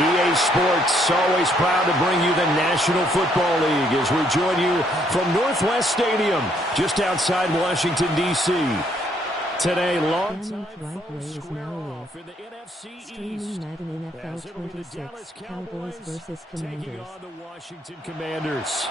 EA Sports, always proud to bring you the National Football League as we join you from Northwest Stadium, just outside Washington, D.C. Today, long-time foes square off in the NFC East. Streaming Madden NFL 26, Cowboys versus Commanders. Taking on the Washington Commanders.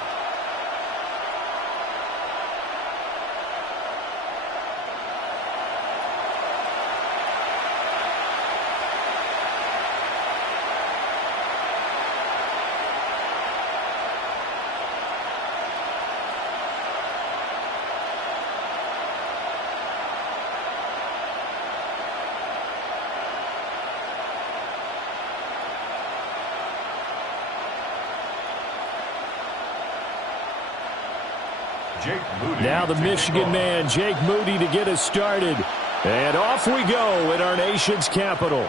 Now the Michigan man, Jake Moody, to get us started. And off we go in our nation's capital.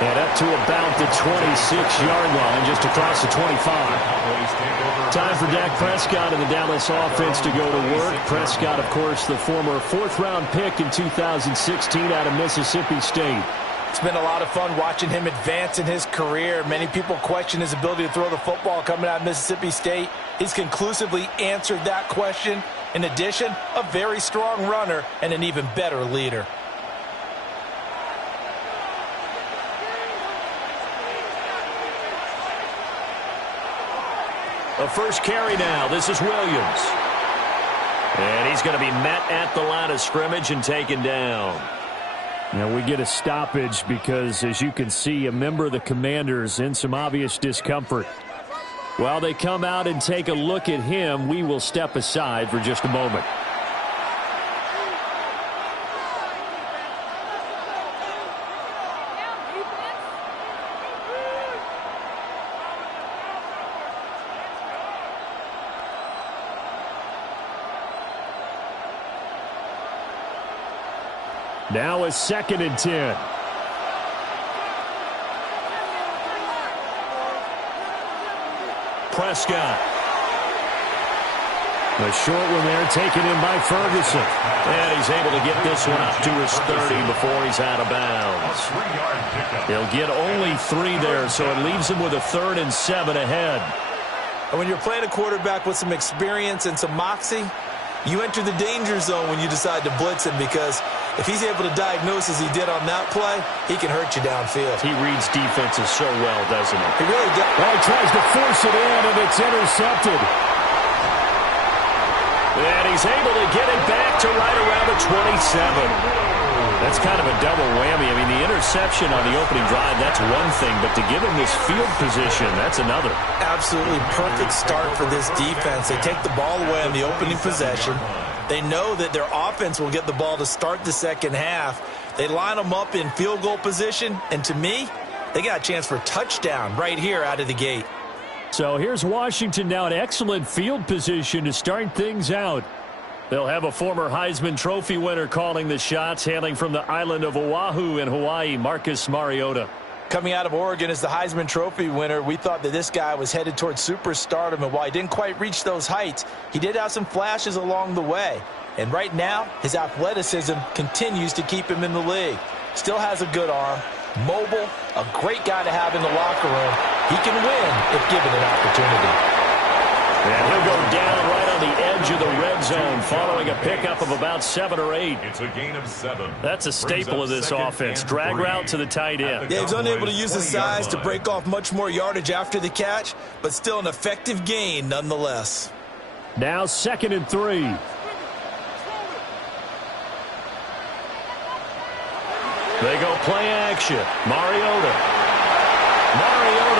And up to about the 26-yard line, just across the 25. Time for Dak Prescott and the Dallas offense to go to work. Prescott, of course, the former fourth-round pick in 2016 out of Mississippi State. It's been a lot of fun watching him advance in his career. Many people question his ability to throw the football coming out of Mississippi State. He's conclusively answered that question. In addition, a very strong runner and an even better leader. A first carry now. This is Williams. And he's going to be met at the line of scrimmage and taken down. Now we get a stoppage because, as you can see, a member of the Commanders in some obvious discomfort. While they come out and take a look at him, we will step aside for just a moment. Now a 2nd and 10. Prescott. A short one there taken in by Ferguson. And he's able to get this one up to his 30 before he's out of bounds. He'll get only 3 there, so it leaves him with a 3rd and 7 ahead. And when you're playing a quarterback with some experience and some moxie, you enter the danger zone when you decide to blitz him, because if he's able to diagnose as he did on that play, he can hurt you downfield. He reads defenses so well, doesn't he? He really does. Well, he tries to force it in, and it's intercepted. And he's able to get it back to right around the 27. That's kind of a double whammy. I mean, the interception on the opening drive, that's one thing, but to give him this field position, that's another. Absolutely perfect start for this defense. They take the ball away on the opening possession. They know that their offense will get the ball to start the second half. They line them up in field goal position, and to me, they got a chance for a touchdown right here out of the gate. So here's Washington now in excellent field position to start things out. They'll have a former Heisman Trophy winner calling the shots, hailing from the island of Oahu in Hawaii, Marcus Mariota. Coming out of Oregon as the Heisman Trophy winner, we thought that this guy was headed towards superstardom, and while he didn't quite reach those heights, he did have some flashes along the way. And right now, his athleticism continues to keep him in the league. Still has a good arm, mobile, a great guy to have in the locker room. He can win if given an opportunity. And he'll go down right on the edge of the red zone following a pickup of about 7 or 8. It's a gain of 7. That's a staple of this offense. Drag route to the tight end. Yeah, he's unable to use his size to break off much more yardage after the catch, but still an effective gain nonetheless. Now 2nd and 3. They go play action. Mariota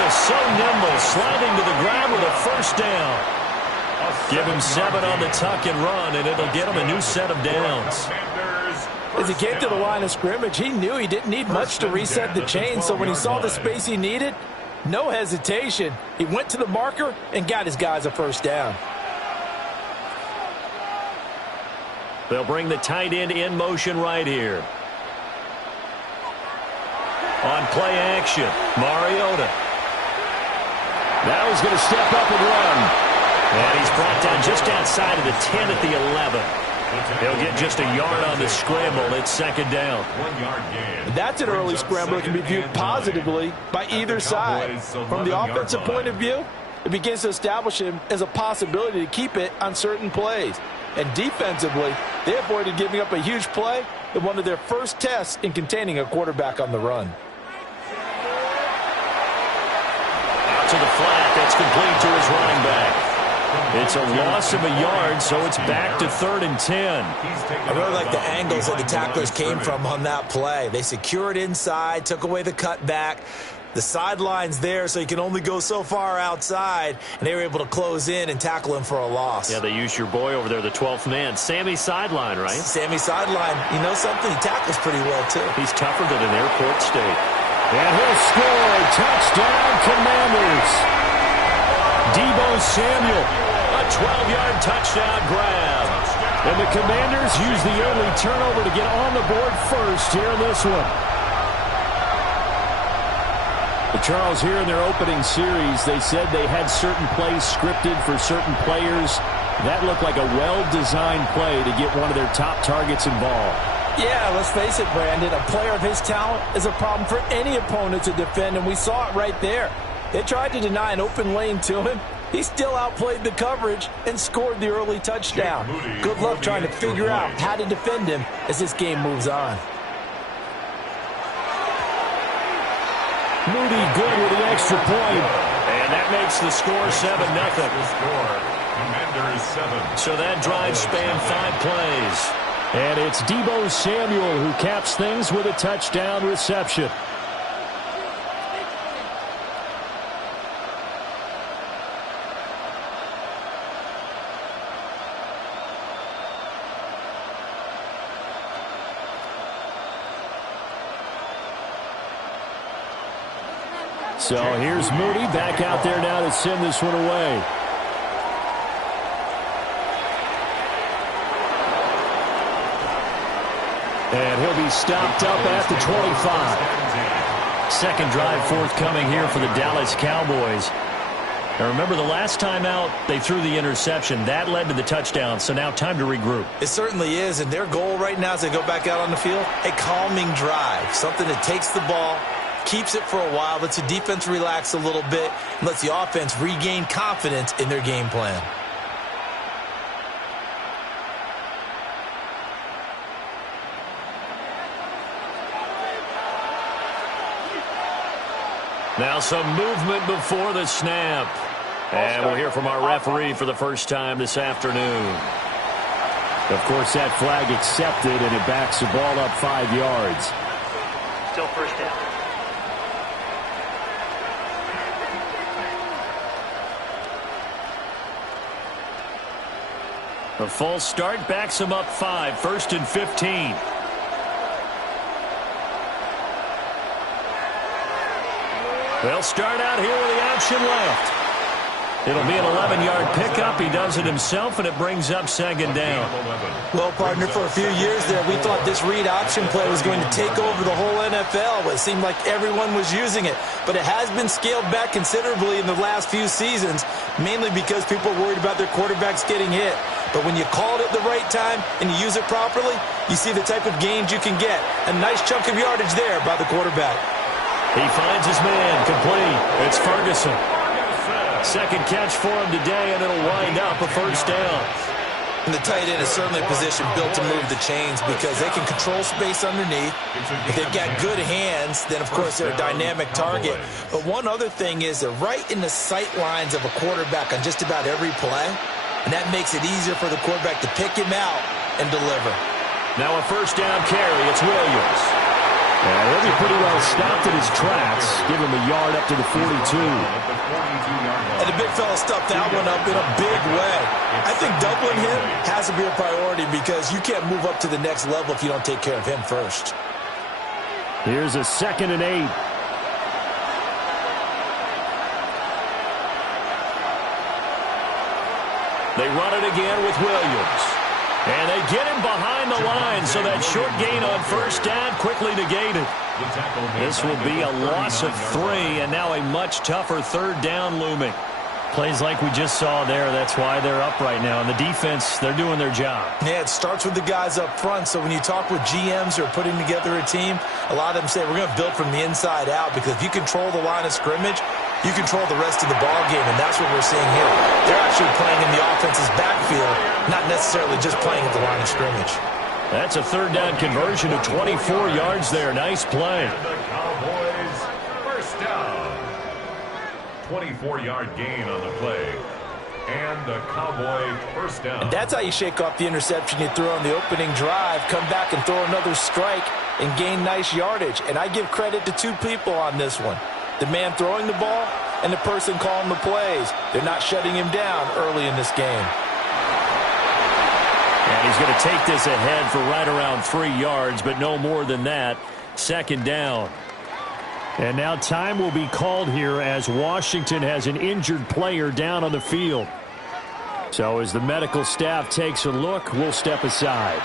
so nimble, sliding to the ground with a first down. Give him 7 on the tuck and run, and it'll get him a new set of downs. As he came to the line of scrimmage, he knew he didn't need much to reset the chain, so when he saw the space he needed, no hesitation. He went to the marker and got his guys a first down. They'll bring the tight end in motion right here. On play action, Mariota. Now he's going to step up and run. And he's brought down just outside of the 10 at the 11. He'll get just a yard on the scramble. It's second down. 1 yard gain. That's an early scramble that can be viewed positively by either side. From the offensive point of view, it begins to establish him as a possibility to keep it on certain plays. And defensively, they avoided giving up a huge play in one of their first tests in containing a quarterback on the run. Out to the flat. That's complete to his running back. It's a loss of a yard, so it's back to 3rd and 10. I really like the angles that the tacklers came from on that play. They secured inside, took away the cutback. The sideline's there, so you can only go so far outside, and they were able to close in and tackle him for a loss. Yeah, they used your boy over there, the 12th man. Sammy Sideline, right? Sammy Sideline. You know something? He tackles pretty well, too. He's tougher than an airport state. And he'll score. Touchdown, Commanders. Deebo Samuel, a 12-yard touchdown grab. And the Commanders use the early turnover to get on the board first here in this one. But Charles, here in their opening series, they said they had certain plays scripted for certain players. That looked like a well-designed play to get one of their top targets involved. Yeah, let's face it, Brandon. A player of his talent is a problem for any opponent to defend, and we saw it right there. They tried to deny an open lane to him. He still outplayed the coverage and scored the early touchdown. Good luck trying to figure out how to defend him as this game moves on. Moody good with the extra point. And that makes the score 7-0. Commanders 7. So that drive spanned 5 plays. And it's Deebo Samuel who caps things with a touchdown reception. So here's Moody back out there now to send this one away. And he'll be stopped up at the 25. Second drive forthcoming here for the Dallas Cowboys. Now remember, the last time out, they threw the interception. That led to the touchdown, so now time to regroup. It certainly is, and their goal right now as they go back out on the field, a calming drive, something that takes the ball, keeps it for a while, lets the defense relax a little bit, and lets the offense regain confidence in their game plan. Now some movement before the snap. And we'll hear from our referee for the first time this afternoon. Of course, that flag accepted, and it backs the ball up 5 yards. Still first down. A false start backs him up 5, 1st and 15. They'll start out here with the option left. It'll be an 11-yard pickup. He does it himself, and it brings up second down. Well, partner, for a few years there, we thought this read option play was going to take over the whole NFL. It seemed like everyone was using it. But it has been scaled back considerably in the last few seasons, mainly because people are worried about their quarterbacks getting hit. But when you call it at the right time and you use it properly, you see the type of gains you can get. A nice chunk of yardage there by the quarterback. He finds his man, complete. It's Ferguson. Second catch for him today, and it'll wind up a first down. And the tight end is certainly a position built to move the chains because they can control space underneath. If they've got good hands, then, of course, they're a dynamic target. But one other thing is they're right in the sight lines of a quarterback on just about every play, and that makes it easier for the quarterback to pick him out and deliver. Now a first down carry. It's Williams. And he'll be pretty well stopped in his tracks. Give him a yard up to the 42. And the big fella stuffed that one up in a big way. I think doubling him has to be a priority because you can't move up to the next level if you don't take care of him first. Here's a 2nd and 8. They run it again with Williams. And they get him behind the line, so that short gain on first down quickly negated. This will be a loss of 3, and now a much tougher third down looming. Plays like we just saw there, that's why they're up right now. And the defense, they're doing their job. Yeah, it starts with the guys up front. So when you talk with GMs who are putting together a team, a lot of them say we're going to build from the inside out, because if you control the line of scrimmage, you control the rest of the ball game, and that's what we're seeing here. They're actually playing in the offense's backfield, not necessarily just playing at the line of scrimmage. That's a third down conversion of 24 yards there. Nice play. And the Cowboys first down. 24-yard gain on the play. And the Cowboy first down. And that's how you shake off the interception you threw on the opening drive, come back and throw another strike and gain nice yardage. And I give credit to two people on this one. The man throwing the ball and the person calling the plays. They're not shutting him down early in this game. And he's going to take this ahead for right around 3 yards, but no more than that. Second down. And now time will be called here as Washington has an injured player down on the field. So as the medical staff takes a look, we'll step aside.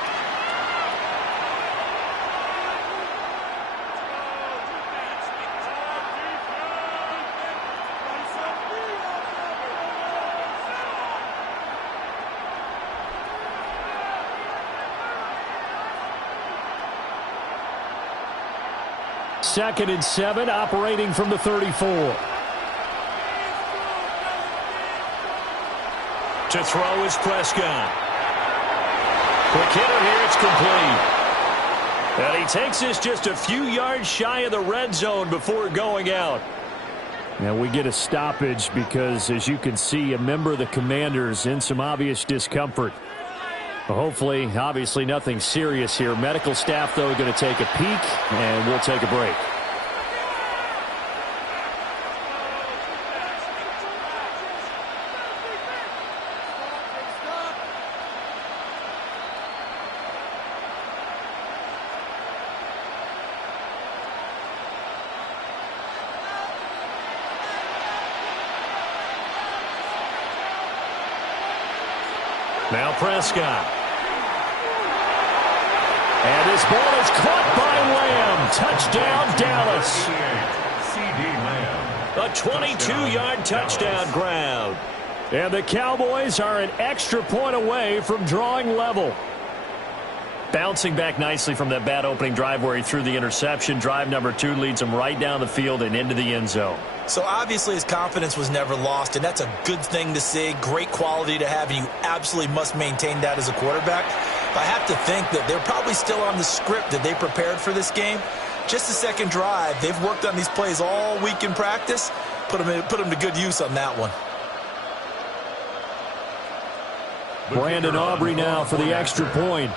Second and 7, operating from the 34. To throw is Prescott. Quick hitter here, it's complete. And he takes this just a few yards shy of the red zone before going out. Now we get a stoppage because, as you can see, a member of the Commanders in some obvious discomfort. Well, hopefully, obviously nothing serious here. Medical staff, though, going to take a peek, and we'll take a break. Now Prescott. And this ball is caught by Lamb. Touchdown, Dallas. A 22-yard touchdown grab. And the Cowboys are an extra point away from drawing level. Bouncing back nicely from that bad opening drive where he threw the interception. Drive number 2 leads him right down the field and into the end zone. So obviously his confidence was never lost, and that's a good thing to see. Great quality to have, and you absolutely must maintain that as a quarterback. But I have to think that they're probably still on the script that they prepared for this game. Just the second drive. They've worked on these plays all week in practice. Put them to good use on that one. Brandon Aubrey now for the extra point.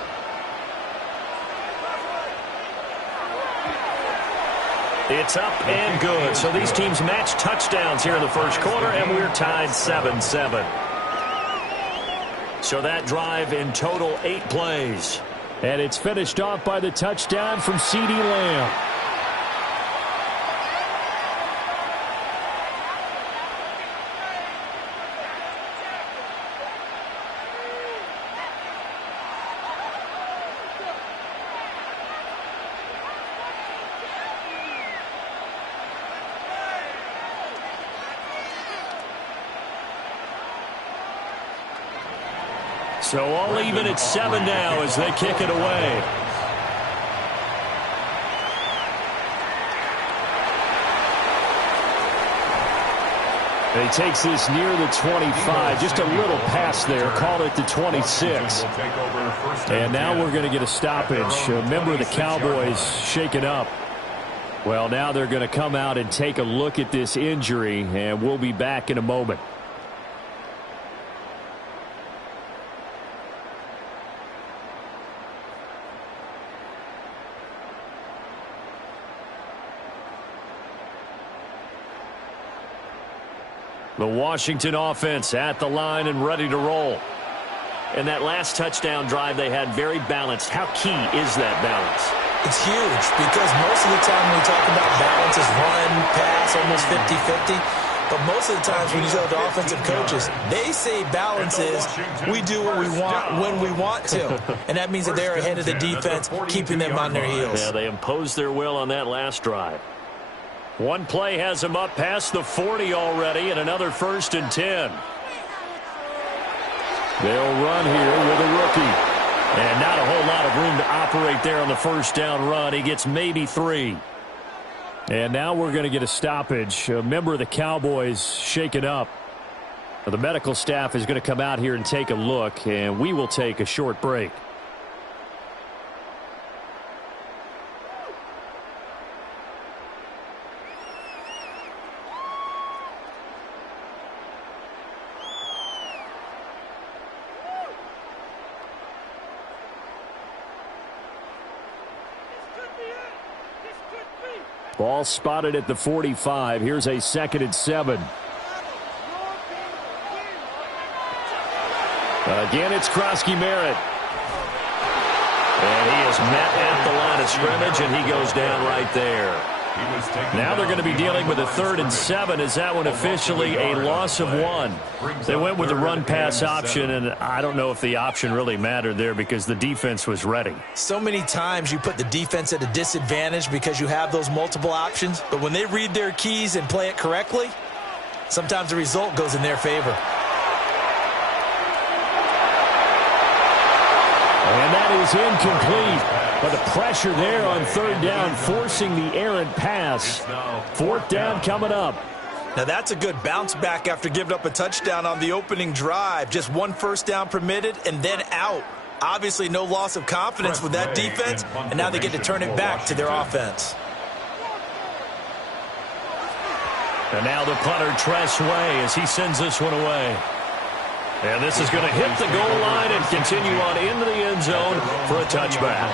It's up and good. So these teams match touchdowns here in the first quarter, and we're tied 7-7. So that drive in total 8 plays. And it's finished off by the touchdown from CeeDee Lamb. So all even at 7 now as they kick it away. He takes this near the 25. Just a little pass there. Called it the 26. And now we're going to get a stoppage. A member of the Cowboys shaken up. Well, now they're going to come out and take a look at this injury, and we'll be back in a moment. The Washington offense at the line and ready to roll. And that last touchdown drive they had very balanced. How key is that balance? It's huge because most of the time when we talk about balance is run, pass, almost 50-50. But most of the times when you go to offensive coaches, they say balance is we do what we want when we want to. And that means that they're ahead of the defense, keeping them on their heels. Yeah, they imposed their will on that last drive. One play has him up past the 40 already, and another 1st and 10. They'll run here with a rookie. And not a whole lot of room to operate there on the 1st down run. He gets maybe 3. And now we're going to get a stoppage. A member of the Cowboys shaken up. The medical staff is going to come out here and take a look, and we will take a short break. Ball spotted at the 45. Here's a 2nd and 7. Again, it's Krosky-Merritt. And he is met at the line of scrimmage, and he goes down right there. Now they're going to be dealing with a 3rd and 7. Is that one officially a loss of 1? They went with the run-pass option, and I don't know if the option really mattered there because the defense was ready. So many times you put the defense at a disadvantage because you have those multiple options, but when they read their keys and play it correctly, sometimes the result goes in their favor. And that is incomplete. But the pressure there on 3rd down, forcing the errant pass. 4th down coming up. Now that's a good bounce back after giving up a touchdown on the opening drive. Just 1 first down permitted and then out. Obviously no loss of confidence with that defense, and now they get to turn it back to their offense. And now the punter, Tress Way, as he sends this one away. And this is going to hit the goal line and continue on into the end zone for a touchback.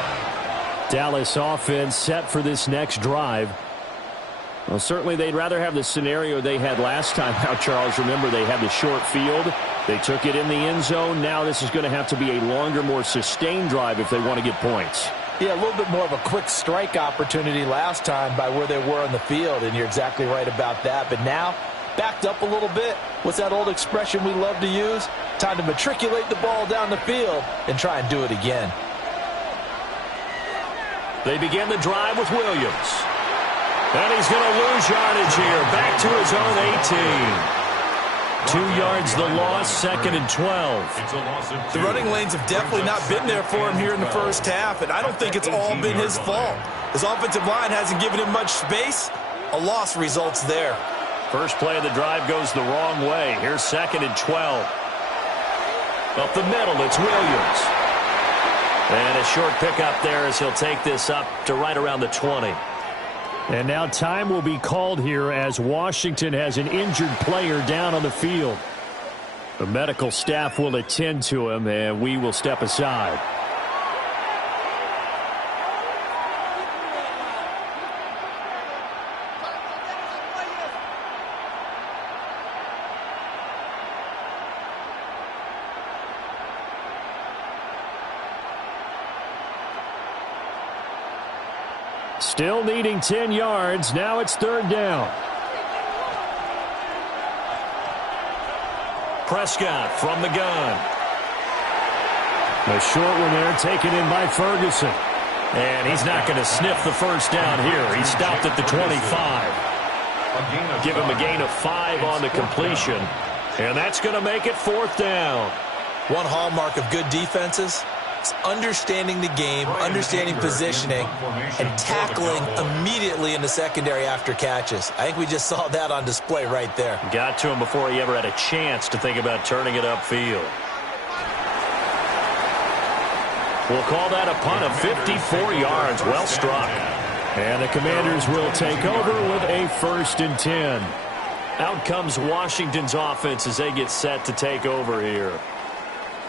Dallas offense set for this next drive. Well, certainly they'd rather have the scenario they had last time. Now, Charles, remember they had the short field. They took it in the end zone. Now this is going to have to be a longer, more sustained drive if they want to get points. Yeah, a little bit more of a quick strike opportunity last time by where they were on the field, and you're exactly right about that. But now, backed up a little bit. What's that old expression we love to use? Time to matriculate the ball down the field and try and do it again. They begin the drive with Williams. And he's going to lose yardage here. Back to his own 18. 2 yards the loss, 2nd and 12. The running lanes have definitely not been there for him here in the first half, and I don't think it's all been his fault. His offensive line hasn't given him much space. A loss results there. First play of the drive goes the wrong way. Here's 2nd and 12. Up the middle, it's Williams. And a short pickup there as he'll take this up to right around the 20. And now time will be called here as Washington has an injured player down on the field. The medical staff will attend to him, and we will step aside. Still needing 10 yards. Now it's 3rd down. Prescott from the gun. A short one there taken in by Ferguson. And he's not going to sniff the first down here. He stopped at the 25. Give him a gain of 5 on the completion. And that's going to make it 4th down. One hallmark of good defenses is understanding the game, understanding positioning, and tackling immediately in the secondary after catches. I think we just saw that on display right there. Got to him before he ever had a chance to think about turning it upfield. We'll call that a punt of 54 yards. Well struck. And the Commanders will take over with a 1st and 10. Out comes Washington's offense as they get set to take over here.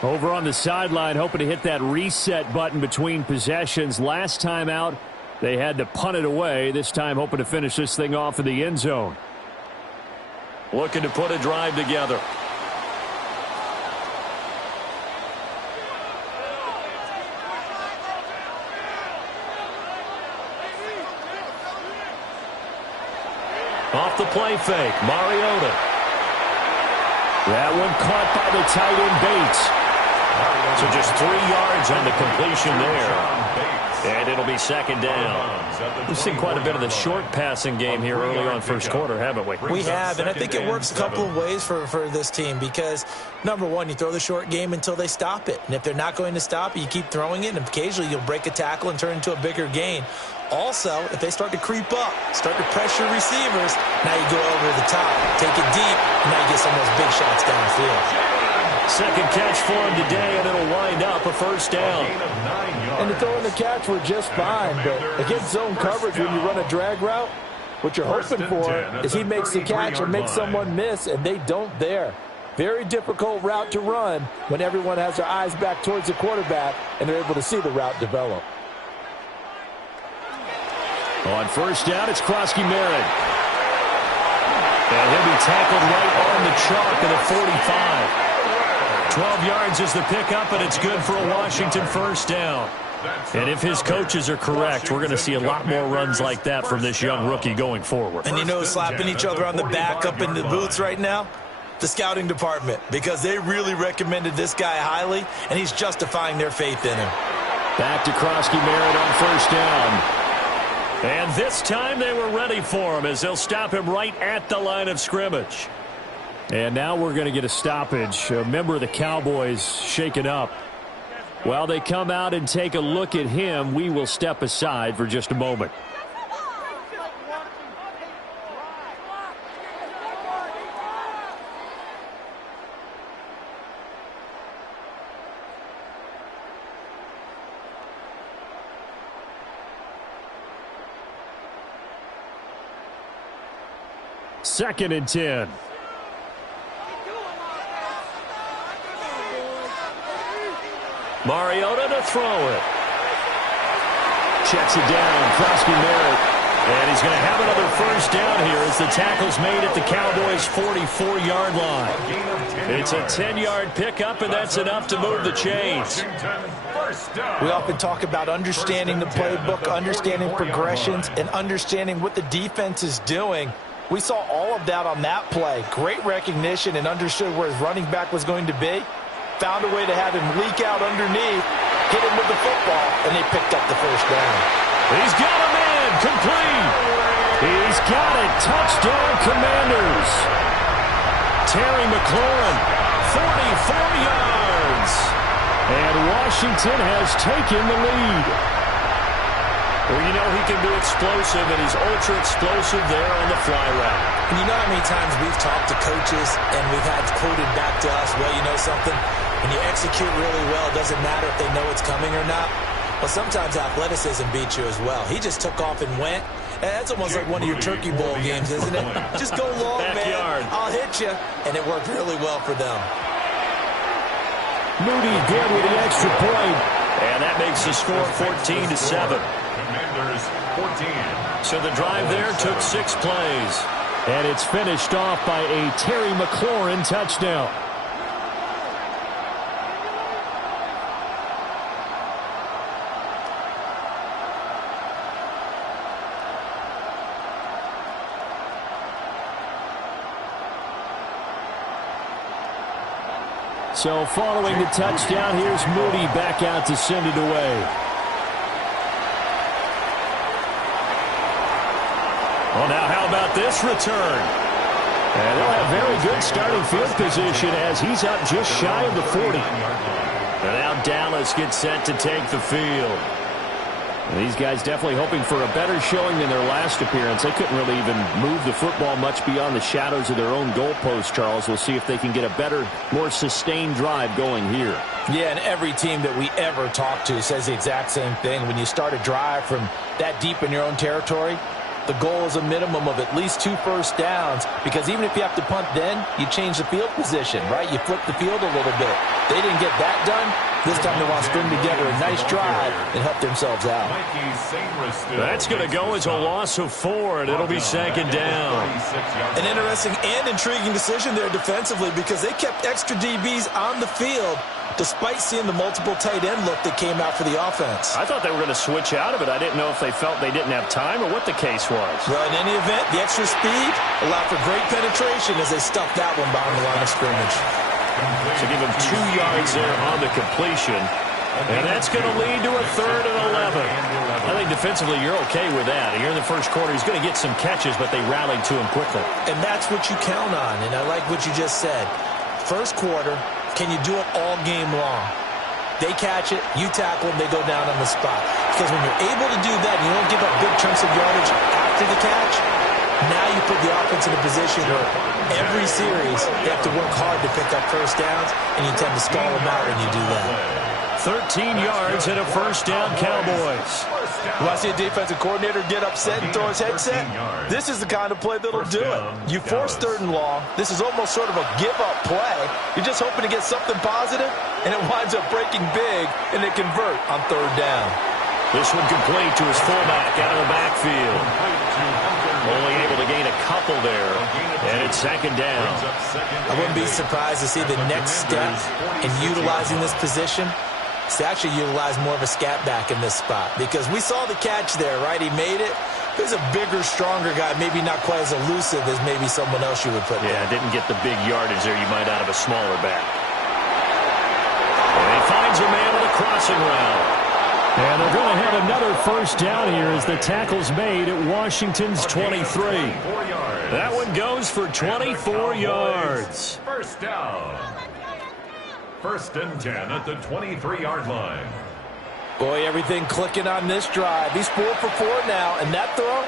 Over on the sideline, hoping to hit that reset button between possessions. Last time out, they had to punt it away. This time, hoping to finish this thing off in the end zone. Looking to put a drive together. Off the play fake, Mariota. That one caught by the tight end Bates. So just 3 yards on the completion there. And it'll be second down. We've seen quite a bit of the short passing game here early on first quarter, haven't we? We have, and I think it works a couple of ways for this team because, number one, you throw the short game until they stop it. And if they're not going to stop it, you keep throwing it, and occasionally you'll break a tackle and turn it into a bigger gain. Also, if they start to creep up, start to pressure receivers, now you go over the top, take it deep, and now you get some of those big shots downfield. Second catch for him today, and it'll wind up a first down. And the throw and the catch were just fine, but against zone coverage, when you run a drag route, what you're hoping for is he makes the catch and makes someone miss, and they don't there. Very difficult route to run when everyone has their eyes back towards the quarterback and they're able to see the route develop. On first down, it's Krosky-Merritt. And he'll be tackled right on the chalk of the 45. 12 yards is the pickup, and it's good for a Washington first down. And if his coaches are correct, we're going to see a lot more runs like that from this young rookie going forward. And you know, slapping each other on the back up in the booths right now? The scouting department, because they really recommended this guy highly, and he's justifying their faith in him. Back to Krosky-Merritt on first down. And this time they were ready for him as they'll stop him right at the line of scrimmage. And now we're going to get a stoppage. A member of the Cowboys shaken up. While they come out and take a look at him, we will step aside for just a moment. Second and 10. Mariota to throw it. Checks it down. Krosky-Merritt. And he's going to have another first down here as the tackle's made at the Cowboys' 44-yard line. It's a 10-yard pickup, and that's enough to move the chains. We often talk about understanding the playbook, understanding progressions, and understanding what the defense is doing. We saw all of that on that play. Great recognition and understood where his running back was going to be. Found a way to have him leak out underneath, hit him with the football, and they picked up the first down. He's got him in, complete. He's got it. Touchdown, Commanders. Terry McLaurin, 44 yards. And Washington has taken the lead. Well, you know he can be explosive, and he's ultra-explosive there on the fly route. And you know how many times we've talked to coaches and we've had quoted back to us, well, you know something? When you execute really well, it doesn't matter if they know it's coming or not. Well, sometimes athleticism beats you as well. He just took off and went. And that's almost like one of your Turkey Bowl games, isn't it? Just go long, man. I'll hit you. And it worked really well for them. Moody good with the extra point. And that makes the score 14-7. Commanders 14. So the drive there took 6 plays. And it's finished off by a Terry McLaurin touchdown. So following the touchdown, here's Moody back out to send it away. Well, now how about this return? And they'll have very good starting field position as he's up just shy of the 40. And now Dallas gets set to take the field. And these guys definitely hoping for a better showing than their last appearance. They couldn't really even move the football much beyond the shadows of their own goalpost, Charles. We'll see if they can get a better, more sustained drive going here. Yeah, and every team that we ever talk to says the exact same thing. When you start a drive from that deep in your own territory, the goal is a minimum of at least 2 first downs, because even if you have to punt then, you change the field position, right? You flip the field a little bit. They didn't get that done. This time they want to string together a nice drive and help themselves out. That's going to go as a loss of 4, and it'll be second down. An interesting and intriguing decision there defensively, because they kept extra DBs on the field despite seeing the multiple tight end look that came out for the offense. I thought they were going to switch out of it. I didn't know if they felt they didn't have time or what the case was. Well, in any event, the extra speed allowed for great penetration as they stuffed that one behind the line of scrimmage. So give him 2 yards there on the completion. And that's going to lead to a 3rd and 11. I think defensively you're okay with that. Here in the first quarter, he's going to get some catches, but they rallied to him quickly. And that's what you count on, and I like what you just said. First quarter, can you do it all game long? They catch it, you tackle them, they go down on the spot. Because when you're able to do that and you don't give up big chunks of yardage after the catch, now you put the offense in a position where every series they have to work hard to pick up first downs, and you tend to stall them out when you do that. 13 yards and a first down, Cowboys. You want to see a defensive coordinator get upset and throw his headset? This is the kind of play that'll do it. You force 3rd and long. This is almost sort of a give-up play. You're just hoping to get something positive, and it winds up breaking big, and they convert on 3rd down. This one complete to his fullback out of the backfield. Only able to gain a couple there, and it's 2nd down. I wouldn't be surprised to see the next step in utilizing this position is to actually utilize more of a scat back in this spot, because we saw the catch there, right? He made it. There's a bigger, stronger guy, maybe not quite as elusive as maybe someone else you would put there. Yeah, didn't get the big yardage there you might out of a smaller back. And he finds a man on a crossing route. And they're going to have another first down here as the tackle's made at Washington's 23. That one goes for 24 yards. First down. 1st and 10 at the 23-yard line. Boy, everything clicking on this drive. He's 4 for 4 now, and that throw,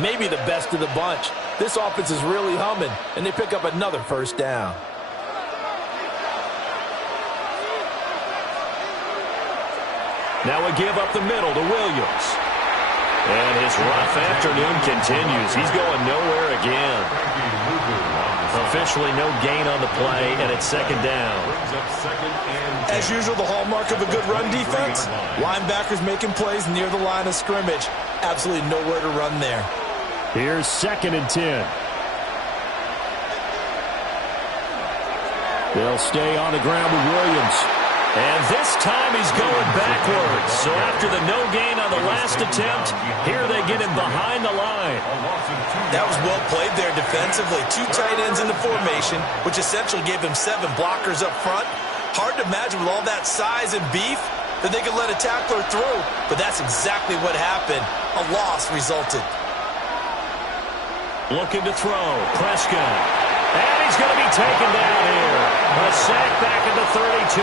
maybe the best of the bunch. This offense is really humming, and they pick up another first down. Now a give up the middle to Williams. And his rough afternoon continues. He's going nowhere again. Officially no gain on the play, and it's 2nd down. As usual, the hallmark of a good run defense, linebackers making plays near the line of scrimmage. Absolutely nowhere to run there. Here's 2nd and 10. They'll stay on the ground with Williams. And this time he's going backwards. So after the no gain on the last attempt, here they get him behind the line. That was well played there defensively. 2 tight ends in the formation, which essentially gave him 7 blockers up front. Hard to imagine with all that size and beef that they could let a tackler through, but that's exactly what happened. A loss resulted. Looking to throw. Prescott. And he's going to be taken down here. A sack back at the 32.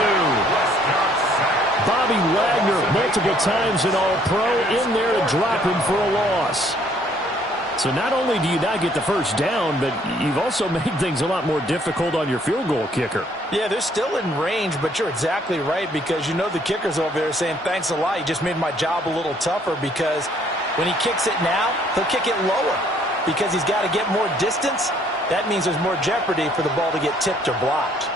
Bobby Wagner, multiple times an All-Pro, in there to drop him for a loss. So not only do you not get the first down, but you've also made things a lot more difficult on your field goal kicker. Yeah, they're still in range, but you're exactly right, because you know the kicker's over there saying, thanks a lot, you just made my job a little tougher, because when he kicks it now, he'll kick it lower because he's got to get more distance. That means there's more jeopardy for the ball to get tipped or blocked.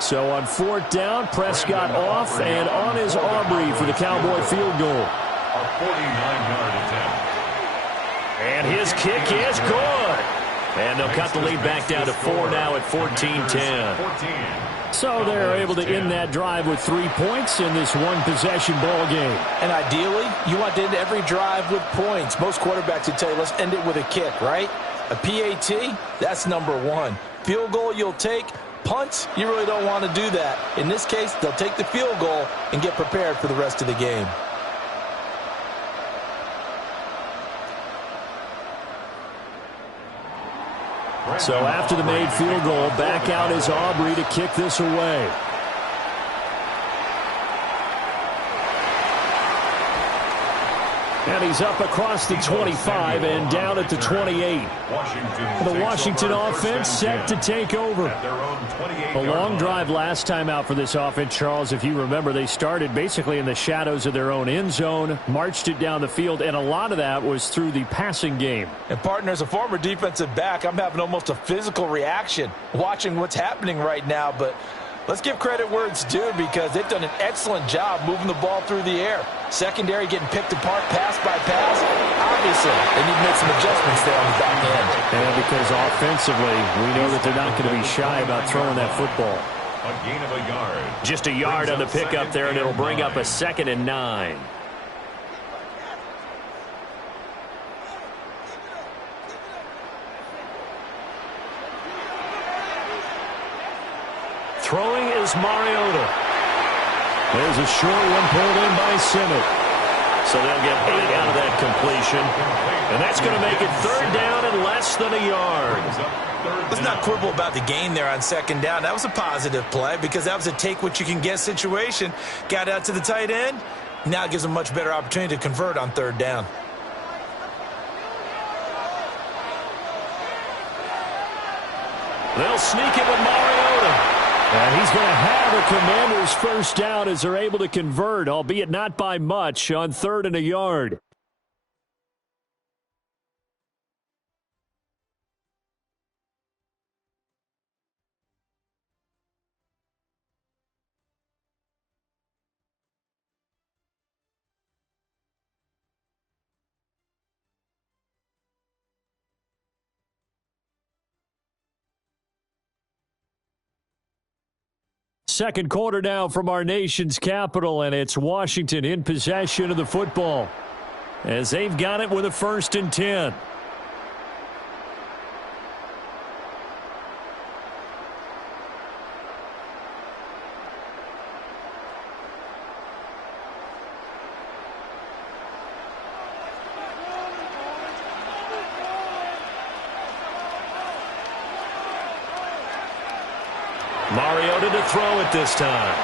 So on 4th down, Prescott off, and on is Aubrey for the Cowboy field goal. A 49-yard attempt. And his kick is good. And they'll cut the lead back down to 4 now at 14-10. So they're able to end that drive with 3 points in this one-possession ball game. And ideally, you want to end every drive with points. Most quarterbacks would tell you, let's end it with a kick, right? A PAT, that's number 1. Field goal you'll take. Punts, you really don't want to do that. In this case, they'll take the field goal and get prepared for the rest of the game. So after the made field goal, back out is Aubrey to kick this away. And he's up across the 25 and down at the 28. The Washington offense set to take over. A long drive last time out for this offense, Charles. If you remember, they started basically in the shadows of their own end zone, marched it down the field, and a lot of that was through the passing game. And partner, as a former defensive back, I'm having almost a physical reaction watching what's happening right now, but let's give credit where it's due, because they've done an excellent job moving the ball through the air. Secondary getting picked apart pass by pass. Obviously, they need to make some adjustments there on the back end. And because offensively, we know that they're not going to be shy about throwing that football. A gain of a yard. Just a yard on the pickup there, and it'll bring up a 2nd and 9. Throwing is Mariota. There's a short one pulled in by Simmons. So they'll get 8 out of that completion. And that's going to make it 3rd down and less than a yard. Let's not quibble about the gain there on 2nd down. That was a positive play because that was a take-what-you-can-get situation. Got out to the tight end. Now it gives them a much better opportunity to convert on 3rd down. They'll sneak it with Mariota. And he's going to have a Commander's 1st down as they're able to convert, albeit not by much, on 3rd and a yard. Second quarter now from our nation's capital, and it's Washington in possession of the football as they've got it with a 1st and 10. Mariota to throw it this time.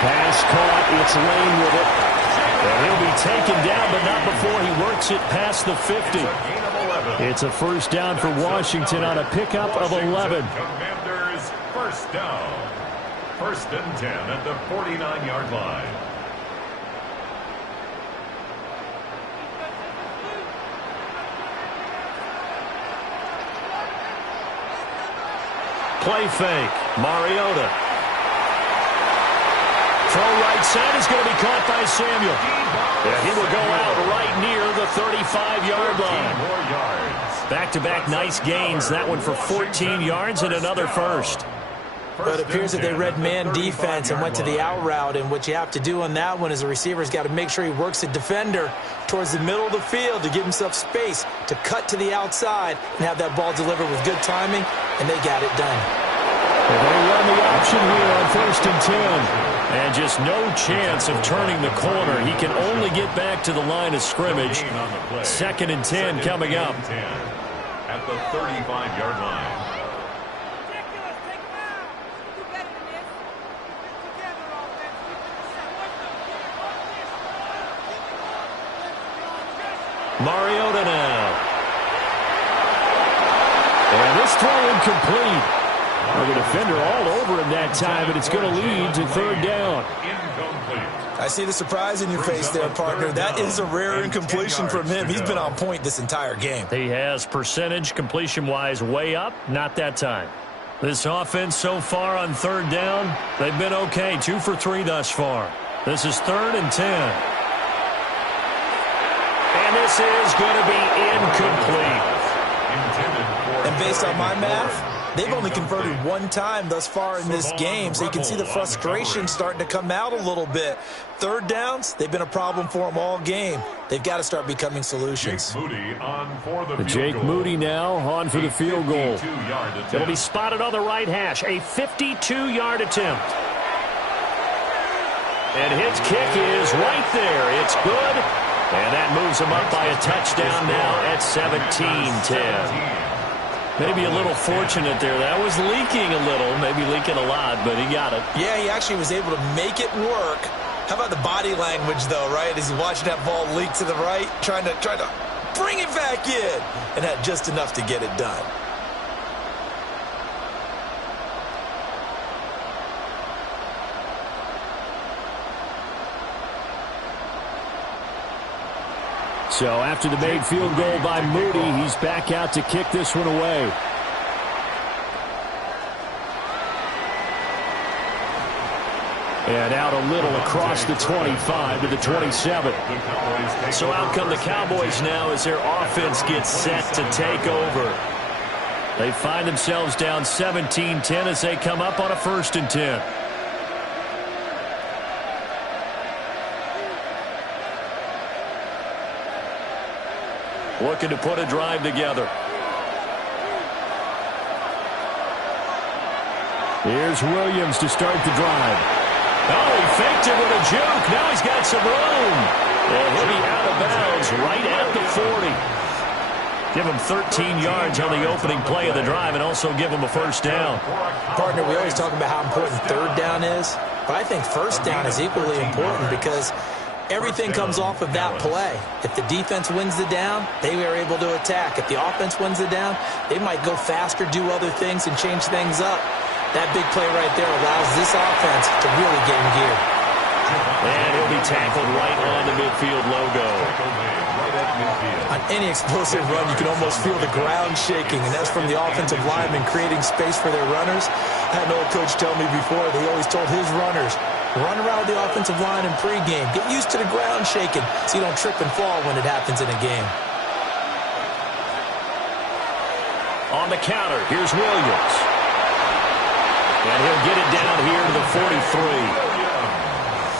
Pass caught. It's Lane with it. And he'll be taken down, but not before he works it past the 50. It's a 1st down for Washington on a pickup of 11. Commanders 1st down. 1st and 10 at the 49-yard line. Play fake. Mariota. Throw right side is going to be caught by Samuel. And he will go out right near the 35-yard line. Back-to-back nice gains. That one for 14 yards and another 1st. But it appears that they read man defense and went to the out route. And what you have to do on that one is a receiver's got to make sure he works the defender towards the middle of the field to give himself space to cut to the outside and have that ball delivered with good timing, and they got it done. Well, they run the option here on 1st and 10. And just no chance of turning the corner. He can only get back to the line of scrimmage. 2nd and 10 coming up. At the 35-yard line. Mariota now. And this throw incomplete. Well, the defender all over him that time, but it's going to lead to 3rd down. I see the surprise in your face there, partner. That is a rare incompletion from him. He's been on point this entire game. He has percentage completion-wise way up, not that time. This offense so far on 3rd down, they've been okay. 2 for 3 thus far. This is 3rd and 10. And this is going to be incomplete. And based on my math, they've only converted 1 time thus far in this game, so you can see the frustration starting to come out a little bit. 3rd downs, they've been a problem for them all game. They've got to start becoming solutions. Jake Moody now on for the field goal. It'll be spotted on the right hash. A 52-yard attempt. And his kick is right there. It's good. And that moves him up by a touchdown now at 17-10. Maybe a little fortunate there. That was leaking a little, maybe leaking a lot, but he got it. Yeah, he actually was able to make it work. How about the body language, though, right? As he's watching that ball leak to the right, trying to bring it back in, and had just enough to get it done. So after the made field goal by Moody, he's back out to kick this one away. And out a little across the 25 to the 27. So out come the Cowboys now as their offense gets set to take over. They find themselves down 17-10 as they come up on a 1st and 10. Looking to put a drive together. Here's Williams to start the drive. Oh, he faked it with a juke. Now he's got some room. And he'll be out of bounds right at the 40. Give him 13 yards on the opening play of the drive and also give him a first down. Partner, we always talk about how important third down is, but I think first down is equally important because everything comes off of that play. If the defense wins the down, they are able to attack. If the offense wins the down, they might go faster, do other things, and change things up. That big play right there allows this offense to really get in gear. And he'll be tackled right on the midfield logo. On any explosive run, you can almost feel the ground shaking, and that's from the offensive linemen creating space for their runners. I had an old coach tell me before that he always told his runners, run around with the offensive line in pregame. Get used to the ground shaking so you don't trip and fall when it happens in a game. On the counter, here's Williams. And he'll get it down here to the 43.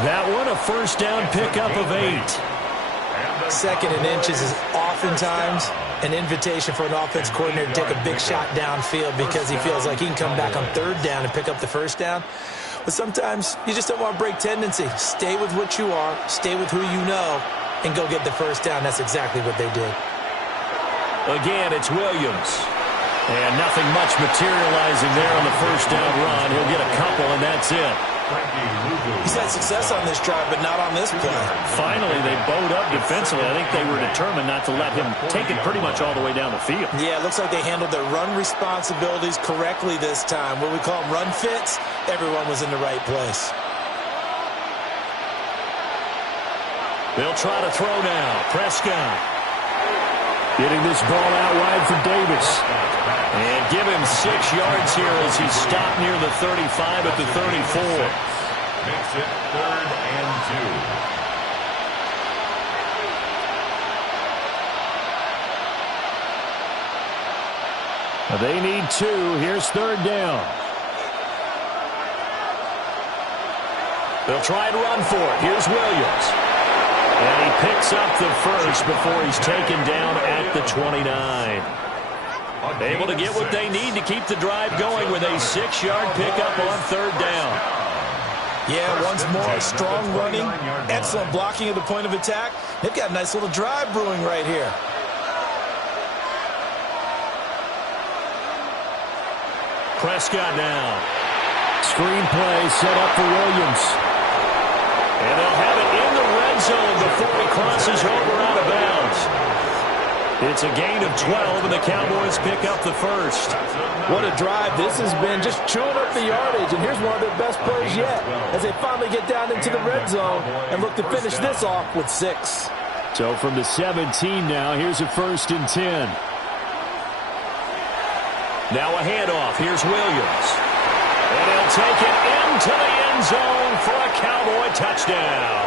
That one, a first down pickup of 8. Second and inches is oftentimes an invitation for an offense coordinator to take a big shot downfield because he feels like he can come back on third down and pick up the first down. But sometimes you just don't want to break tendency. Stay with what you are, stay with who you know, and go get the first down. That's exactly what they did. Again, it's Williams. And nothing much materializing there on the first down run. He'll get a couple, and that's it. He's had success on this drive, but not on this play. Finally, they bowed up defensively. I think they were determined not to let him take it pretty much all the way down the field. Yeah, it looks like they handled their run responsibilities correctly this time. What we call them run fits, everyone was in the right place. They'll try to throw now. Prescott getting this ball out wide for Davis. And give him 6 yards here as he's stopped near the 35 at the 34. Makes it 3rd and 2. They need 2. Here's 3rd down. They'll try and run for it. Here's Williams. And he picks up the first before he's taken down at the 29. Able to get what they need to keep the drive going with a 6-yard pickup on 3rd down. Yeah, once more, strong running, excellent blocking at the point of attack. They've got a nice little drive brewing right here. Prescott now. Screen play set up for Williams. And they'll have it in the red zone before he crosses over out of bounds. It's a gain of 12, and the Cowboys pick up the first. What a drive this has been, just chewing up the yardage. And here's one of their best plays yet as they finally get down into the red zone and look to finish this off with 6. So from the 17 now, here's a 1st and 10. Now a handoff. Here's Williams. And he'll take it into the end zone for a Cowboy touchdown.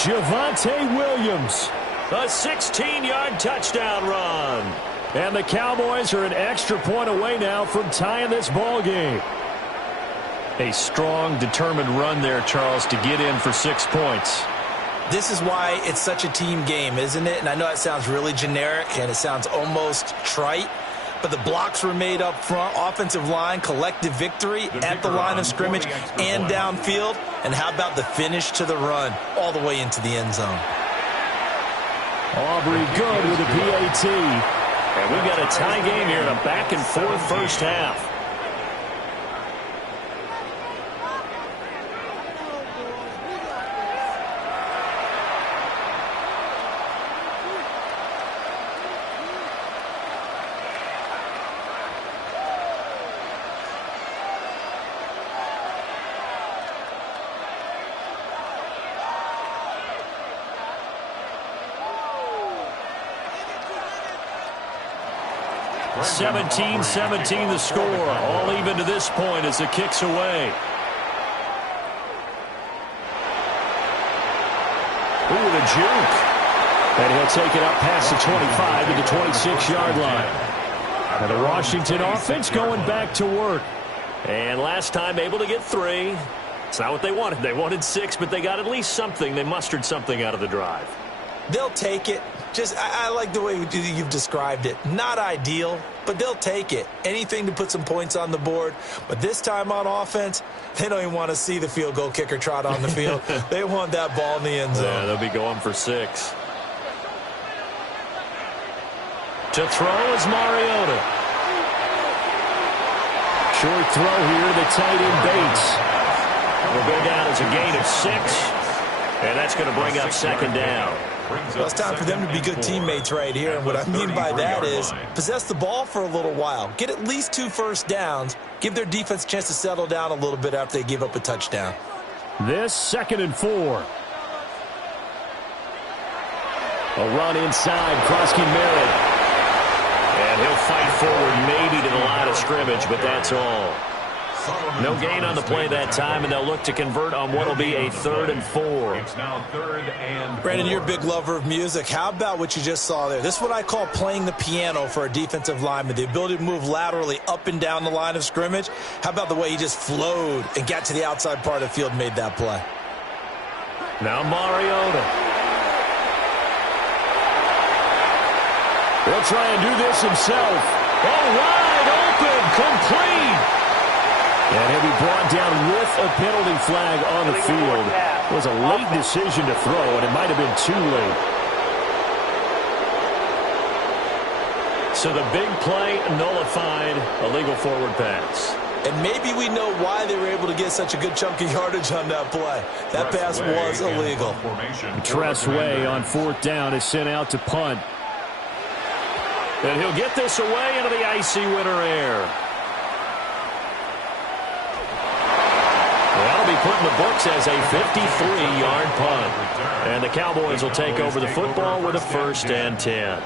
Javonte Williams. A 16-yard touchdown run. And the Cowboys are an extra point away now from tying this ball game. A strong, determined run there, Charles, to get in for 6 points. This is why it's such a team game, isn't it? And I know it sounds really generic and it sounds almost trite, but the blocks were made up front, offensive line, collective victory at the line of scrimmage and downfield. And how about the finish to the run all the way into the end zone? Aubrey good with a PAT. And we've got a tie game here in a back-and-forth first half. Right. 17-17 the score. All even to this point as the kick's away. Ooh, the juke. And he'll take it up past the 25 to the 26-yard line. And the Washington offense going back to work. And last time able to get 3. It's not what they wanted. They wanted 6, but they got at least something. They mustered something out of the drive. They'll take it. I like the way you've described it. Not ideal, but they'll take it. Anything to put some points on the board. But this time on offense, they don't even want to see the field goal kicker trot on the field. They want that ball in the end zone. Yeah, they'll be going for 6. To throw is Mariota. Short throw here to the tight end Bates. Will go down as a gain of 6. And that's going to bring up second down. Well, it's time for them to be good teammates right here. And what I mean by that is possess the ball for a little while. Get at least 2 first downs. Give their defense a chance to settle down a little bit after they give up a touchdown. This 2nd and 4. A run inside. Krosky Merritt. And he'll fight forward maybe to the line of scrimmage, but that's all. No gain on the play that time, and they'll look to convert on what will be a 3rd and 4. It's now 3rd and 4. Brandon, you're a big lover of music. How about what you just saw there? This is what I call playing the piano for a defensive lineman, the ability to move laterally up and down the line of scrimmage. How about the way he just flowed and got to the outside part of the field and made that play? Now Mariota. He'll try and do this himself. Oh, wide open, complete. And he'll be brought down with a penalty flag on the field. It was a late decision to throw, and it might have been too late. So the big play nullified, a legal forward pass. And maybe we know why they were able to get such a good chunk of yardage on that play. That pass was illegal. Tress Way on 4th down is sent out to punt. And he'll get this away into the icy winter air. That'll be put in the books as a 53-yard punt. And the Cowboys will take over the football with a 1st and 10.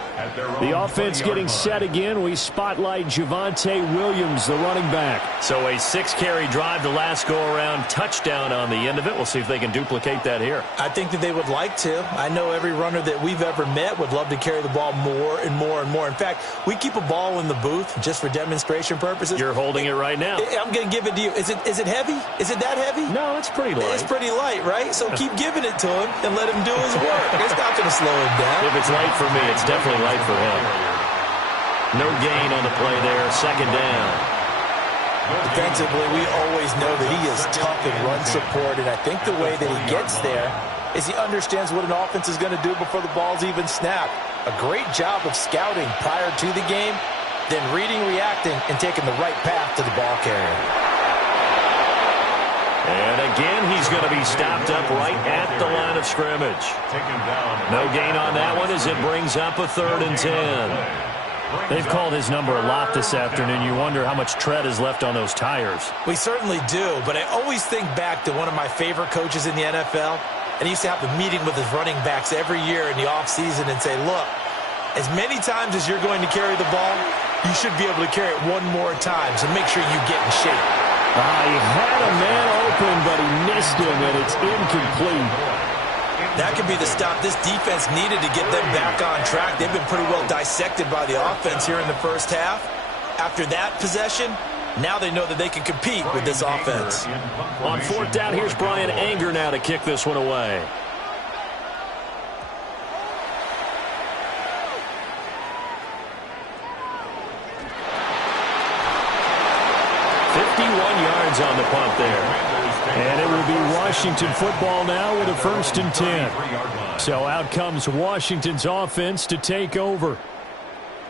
The offense getting set again. We spotlight Javonte Williams, the running back. So a 6-carry drive the last go-around, touchdown on the end of it. We'll see if they can duplicate that here. I think that they would like to. I know every runner that we've ever met would love to carry the ball more and more and more. In fact, we keep a ball in the booth just for demonstration purposes. You're holding it right now. I'm going to give it to you. Is it heavy? Is it that heavy? No, it's pretty light. It's pretty light, right? So keep giving it to him and let him do his work. It's not going to slow him down. If it's light for me, it's definitely light for him. No gain on the play there. 2nd down. Defensively, we always know that he is tough in run support, and I think the way that he gets there is he understands what an offense is going to do before the ball's even snapped. A great job of scouting prior to the game, then reading, reacting, and taking the right path to the ball carrier. And again, he's going to be stopped up right at the line of scrimmage. No gain on that one as it brings up a 3rd and 10. They've called his number a lot this afternoon. You wonder how much tread is left on those tires. We certainly do, but I always think back to one of my favorite coaches in the NFL, and he used to have a meeting with his running backs every year in the offseason and say, look, as many times as you're going to carry the ball, you should be able to carry it one more time, so make sure you get in shape. He had a man open, but he missed him, and it's incomplete. That could be the stop this defense needed to get them back on track. They've been pretty well dissected by the offense here in the first half. After that possession, now they know that they can compete with this offense. On 4th down, here's Brian Anger now to kick this one away. On the punt there. And it will be Washington football now with a 1st and 10. So out comes Washington's offense to take over.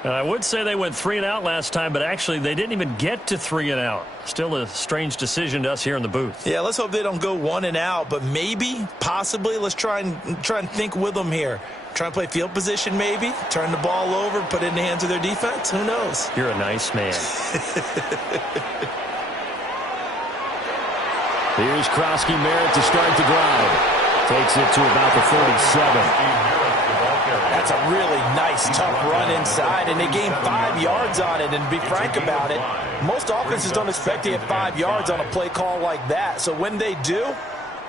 I would say they went 3 and out last time, but actually they didn't even get to 3 and out. Still a strange decision to us here in the booth. Yeah, let's hope they don't go 1 and out, but maybe, possibly, let's try and think with them here. Try and play field position maybe, turn the ball over, put it in the hands of their defense. Who knows? You're a nice man. Here's Krosky Merritt to start the drive. Takes it to about the 37. That's a really nice, tough run inside, and they gained 5 yards on it. And to be frank about it, most offenses don't expect to get 5 yards on a play call like that. So when they do,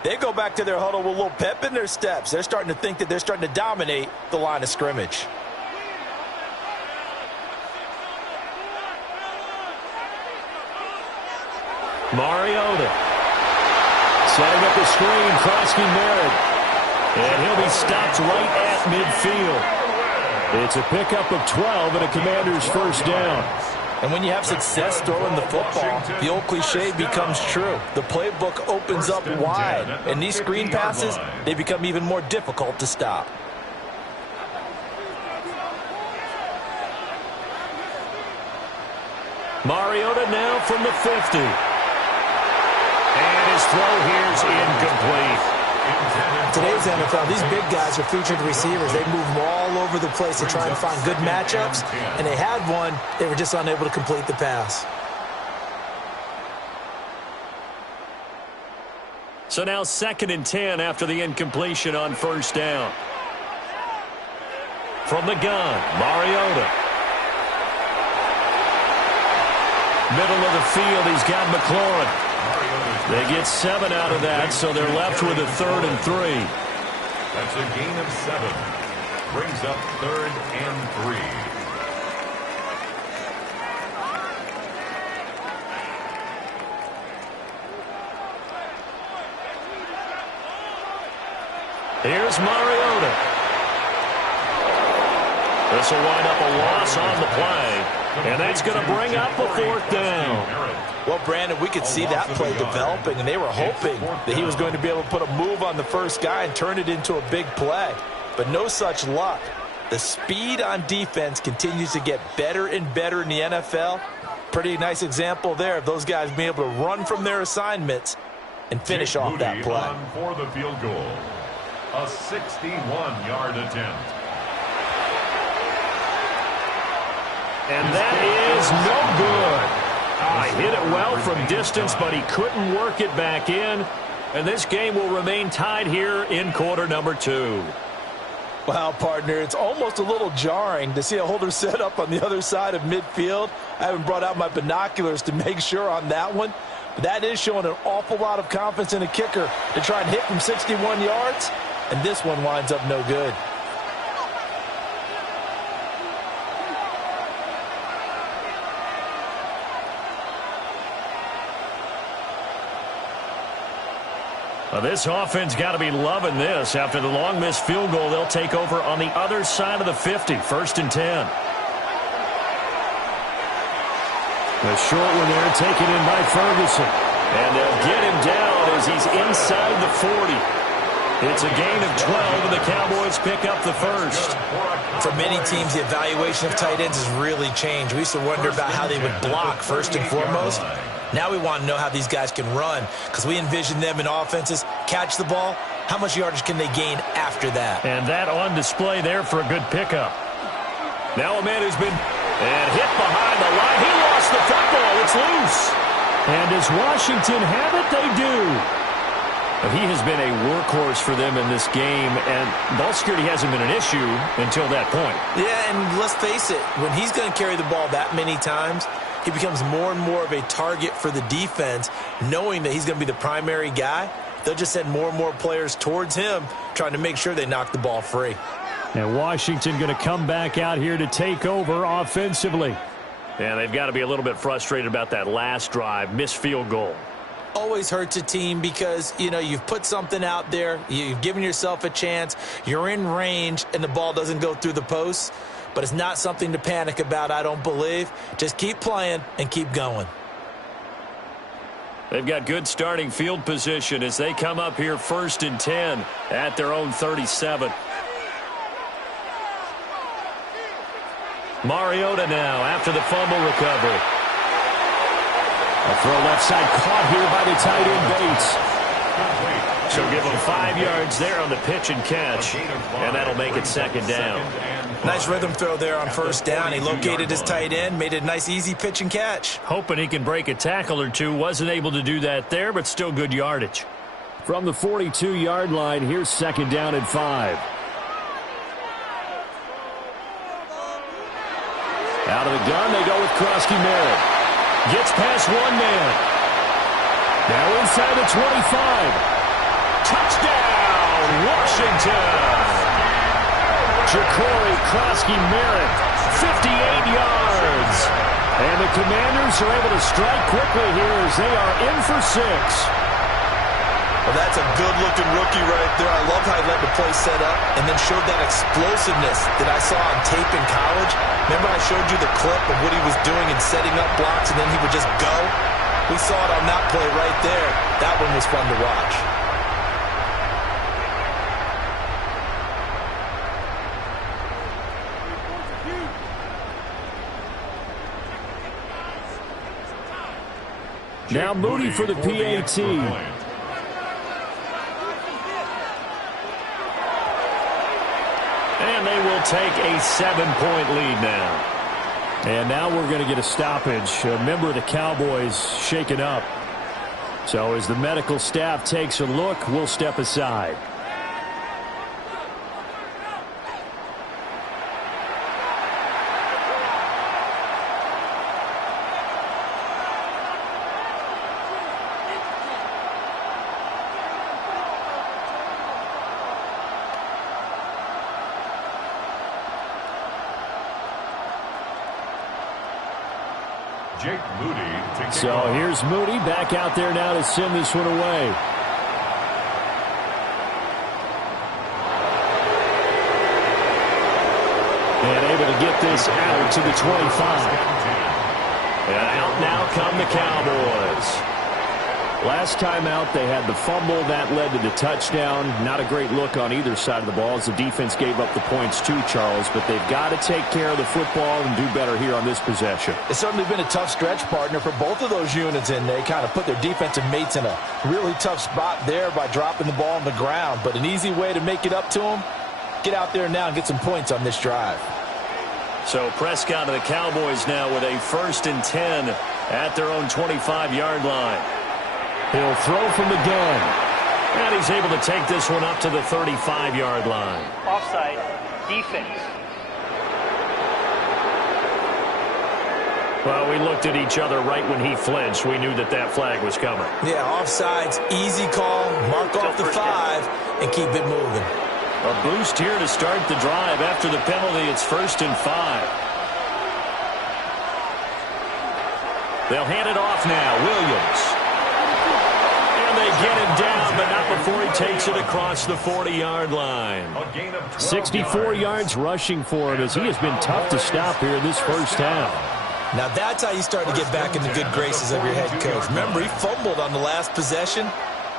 they go back to their huddle with a little pep in their steps. They're starting to think that they're starting to dominate the line of scrimmage. Mariota. Setting up the screen, Krosky Merritt. And he'll be stopped right at midfield. It's a pickup of 12 and a Commander's 1st down. And when you have success throwing the football, the old cliche becomes true. The playbook opens up wide, and these screen passes, they become even more difficult to stop. Mariota now from the 50. And his throw here is incomplete. Today's NFL, these big guys are featured receivers. They move all over the place to try and find good matchups, and they had one. They were just unable to complete the pass. So now 2nd and 10 after the incompletion on first down. From the gun, Mariota. Middle of the field, he's got McLaurin. They get 7 out of that, so they're left with a 3rd and 3. That's a gain of 7. Brings up 3rd and 3. Here's Mariota. This will wind up a loss on the play, and that's going to bring up a 4th down. Well, Brandon, we could see that play developing, and they were hoping that he was going to be able to put a move on the first guy and turn it into a big play. But no such luck. The speed on defense continues to get better and better in the NFL. Pretty nice example there of those guys being able to run from their assignments and finish off that play. For the field goal, a 61-yard attempt. And that is no good. He hit it well from distance, but he couldn't work it back in. And this game will remain tied here in quarter number 2. Well, partner, it's almost a little jarring to see a holder set up on the other side of midfield. I haven't brought out my binoculars to make sure on that one. But that is showing an awful lot of confidence in a kicker to try and hit from 61 yards. And this one winds up no good. This offense got to be loving this. After the long missed field goal, they'll take over on the other side of the 50, 1st and 10. The short one there taken in by Ferguson. And they'll get him down as he's inside the 40. It's a gain of 12, and the Cowboys pick up the first. For many teams, the evaluation of tight ends has really changed. We used to wonder about how they would block first and foremost. Now we want to know how these guys can run, because we envision them in offenses catch the ball. How much yardage can they gain after that? And that on display there for a good pickup. Now a man who's been hit behind the line. He lost the football. It's loose. And does Washington have it? They do. He has been a workhorse for them in this game, and ball security hasn't been an issue until that point. Yeah, and let's face it, when he's going to carry the ball that many times, he becomes more and more of a target for the defense, knowing that he's going to be the primary guy. They'll just send more and more players towards him, trying to make sure they knock the ball free. And Washington going to come back out here to take over offensively. And they've got to be a little bit frustrated about that last drive, missed field goal. Always hurts a team because, you know, you've put something out there, you've given yourself a chance, you're in range, and the ball doesn't go through the posts. But it's not something to panic about, I don't believe. Just keep playing and keep going. They've got good starting field position as they come up here 1st and 10 at their own 37. Mariota now after the fumble recovery. A throw left side caught here by the tight end Bates. So give him 5 yards there on the pitch and catch, and that'll make it 2nd down. Nice rhythm throw there on 1st down. He located his tight end, made it a nice easy pitch and catch. Hoping he can break a tackle or two. Wasn't able to do that there, but still good yardage. From the 42-yard line, here's 2nd down and 5. Out of the gun, they go with Krosky Merritt. Gets past one man. Now inside the 25. Touchdown, Washington. Ja'Cory Krosky Merritt, 58 yards. And the Commanders are able to strike quickly here as they are in for 6. Well, that's a good-looking rookie right there. I love how he let the play set up and then showed that explosiveness that I saw on tape in college. Remember I showed you the clip of what he was doing and setting up blocks, and then he would just go? We saw it on that play right there. That one was fun to watch. Now Moody for the PAT. And they will take a 7-point lead now. And now we're going to get a stoppage. A member of the Cowboys shaken up. So as the medical staff takes a look, we'll step aside. So here's Moody back out there now to send this one away. And able to get this out to the 25. And out now come the Cowboys. Last time out, they had the fumble. That led to the touchdown. Not a great look on either side of the ball as the defense gave up the points too, Charles. But they've got to take care of the football and do better here on this possession. It's certainly been a tough stretch, partner, for both of those units, and they kind of put their defensive mates in a really tough spot there by dropping the ball on the ground. But an easy way to make it up to them, get out there now and get some points on this drive. So Prescott of the Cowboys now with a 1st and 10 at their own 25-yard line. He'll throw from the gun. And he's able to take this one up to the 35-yard line. Offside, defense. Well, we looked at each other right when he flinched. We knew that that flag was coming. Yeah, offsides, easy call, mark off the 5, and keep it moving. A boost here to start the drive. After the penalty, it's 1st and 5. They'll hand it off now. Williams. They get him down, but not before he takes it across the 40-yard line. 64 yards rushing for him as he has been tough to stop here in this first half. Now that's how you start to get back in the good graces of your head coach. Remember, he fumbled on the last possession.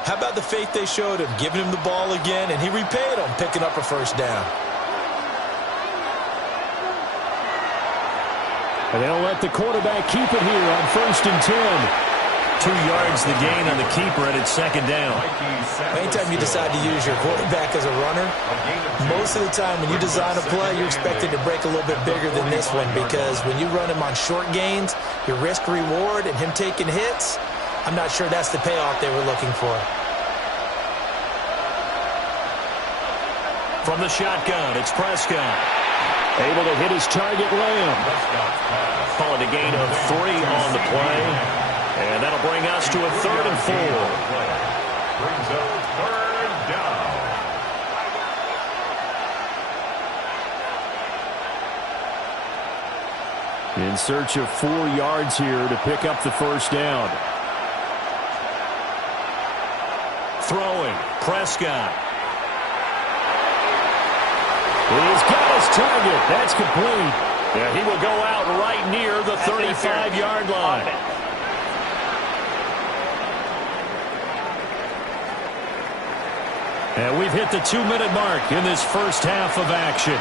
How about the faith they showed him, giving him the ball again, and he repaid them, picking up a 1st down. And they'll let the quarterback keep it here on 1st and 10. 2 yards the gain on the keeper, and it's 2nd down. Anytime you decide to use your quarterback as a runner, most of the time when you design a play, you're expected to break a little bit bigger than this one, because when you run him on short gains, your risk-reward and him taking hits, I'm not sure that's the payoff they were looking for. From the shotgun, it's Prescott. Able to hit his target, Lamb. Call it a gain of 3 on the play. And that'll bring us to a 3rd and 4. Brings up 3rd down. In search of 4 yards here to pick up the 1st down. Throwing, Prescott. He's got his target. That's complete. Yeah, he will go out right near the 35-yard line. And we've hit the 2-minute mark in this first half of action.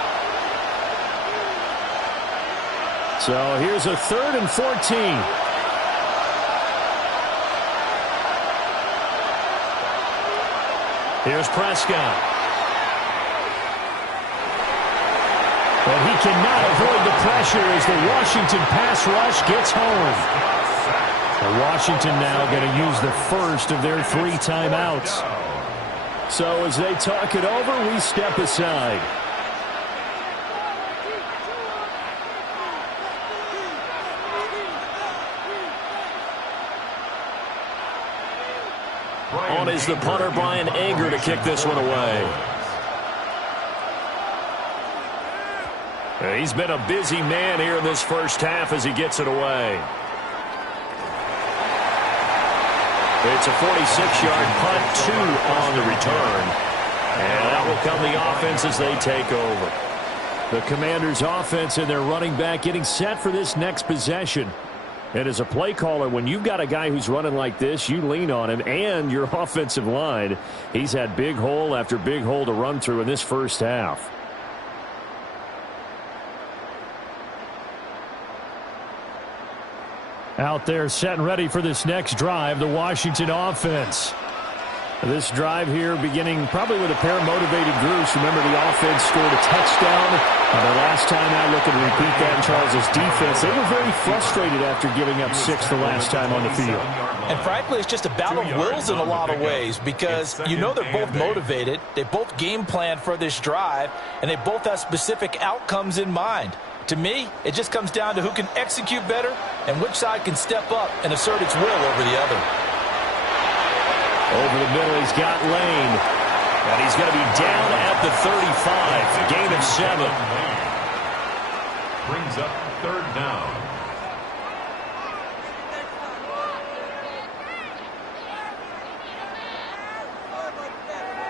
So here's a 3rd and 14. Here's Prescott. But he cannot avoid the pressure as the Washington pass rush gets home. And Washington now going to use the first of their 3 timeouts. So as they talk it over, we step aside. On is the punter, Brian Anger, to kick this one away. He's been a busy man here in this first half as he gets it away. It's a 46-yard punt, 2 on the return. And that will come the offense as they take over. The Commanders' offense and their running back getting set for this next possession. And as a play caller, when you've got a guy who's running like this, you lean on him and your offensive line. He's had big hole after big hole to run through in this first half. Out there set and ready for this next drive, the Washington offense. This drive here beginning probably with a pair of motivated groups. Remember, the offense scored a touchdown. The last time out, looking to repeat that in Charles' defense. They were very frustrated after giving up 6 the last time on the field. And frankly, it's just a battle of wills in a lot of ways because you know they're both motivated. They both game plan for this drive, and they both have specific outcomes in mind. To me, it just comes down to who can execute better and which side can step up and assert its will over the other. Over the middle, he's got Lane. And he's going to be down at the 35. Gain of 7. Brings up 3rd down.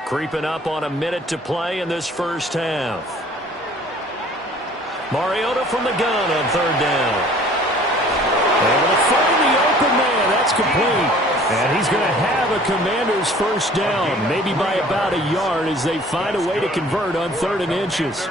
Creeping up on a minute to play in this first half. Mariota from the gun on 3rd down. Able to find the open man. That's complete. And he's going to have a Commander's first down, maybe by about a yard as they find a way to convert on 3rd and inches.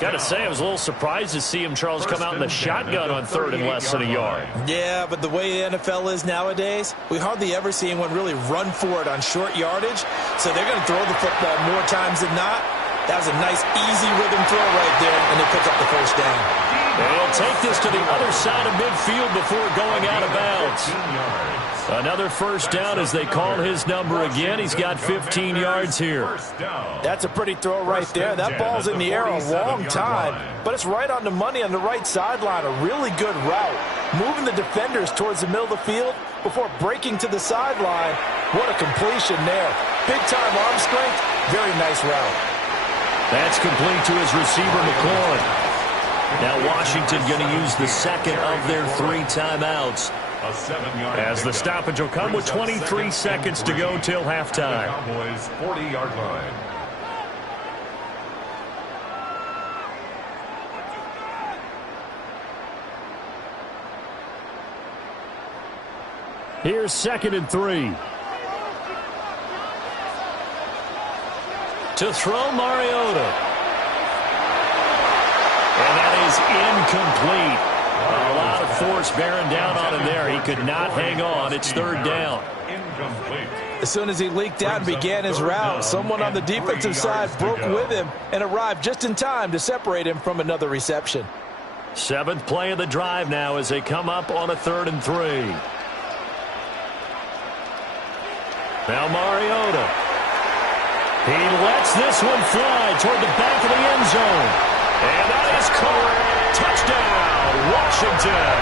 Got to say, I was a little surprised to see him, Charles, come out in the shotgun on 3rd and less than a yard. Yeah, but the way the NFL is nowadays, we hardly ever see anyone really run for it on short yardage. So they're going to throw the football more times than not. That was a nice, easy rhythm throw right there, and they pick up the first down. They'll take this to the other side of midfield before going out of bounds. Another first down as they call his number again. He's got 15 yards here. That's a pretty throw right there. That ball's in the air a long time, but it's right on the money on the right sideline. A really good route. Moving the defenders towards the middle of the field before breaking to the sideline. What a completion there. Big-time arm strength. Very nice route. That's complete to his receiver, McLaurin. Now Washington going to use the second of their 3 timeouts. As the stoppage will come with 23 seconds to go till halftime. Cowboys 40-yard line. Here's 2nd and 3. To throw Mariota. And that is incomplete. A lot of force bearing down on him there. He could not hang on. It's 3rd down. Incomplete. As soon as he leaked out and began his route, someone on the defensive side broke with him and arrived just in time to separate him from another reception. 7th play of the drive now as they come up on a 3rd and 3. Now Mariota. He lets this one fly toward the back of the end zone. And that is caught. Touchdown, Washington.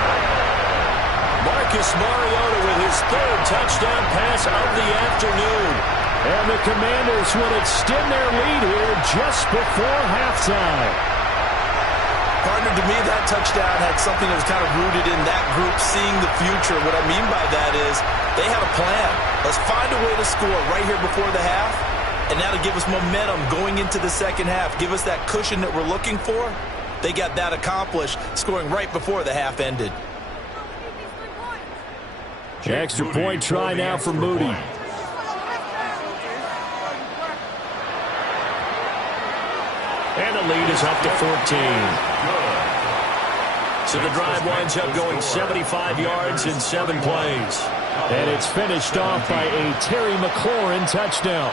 Marcus Mariota with his 3rd touchdown pass of the afternoon. And the Commanders will extend their lead here just before halftime. Partner, to me, that touchdown had something that was kind of rooted in that group seeing the future. What I mean by that is they had a plan. Let's find a way to score right here before the half, and that'll give us momentum going into the second half. Give us that cushion that we're looking for. They got that accomplished, scoring right before the half ended. Extra point try now for Moody. And the lead is up to 14. So the drive winds up going 75 yards in 7 plays. And it's finished off by a Terry McLaurin touchdown.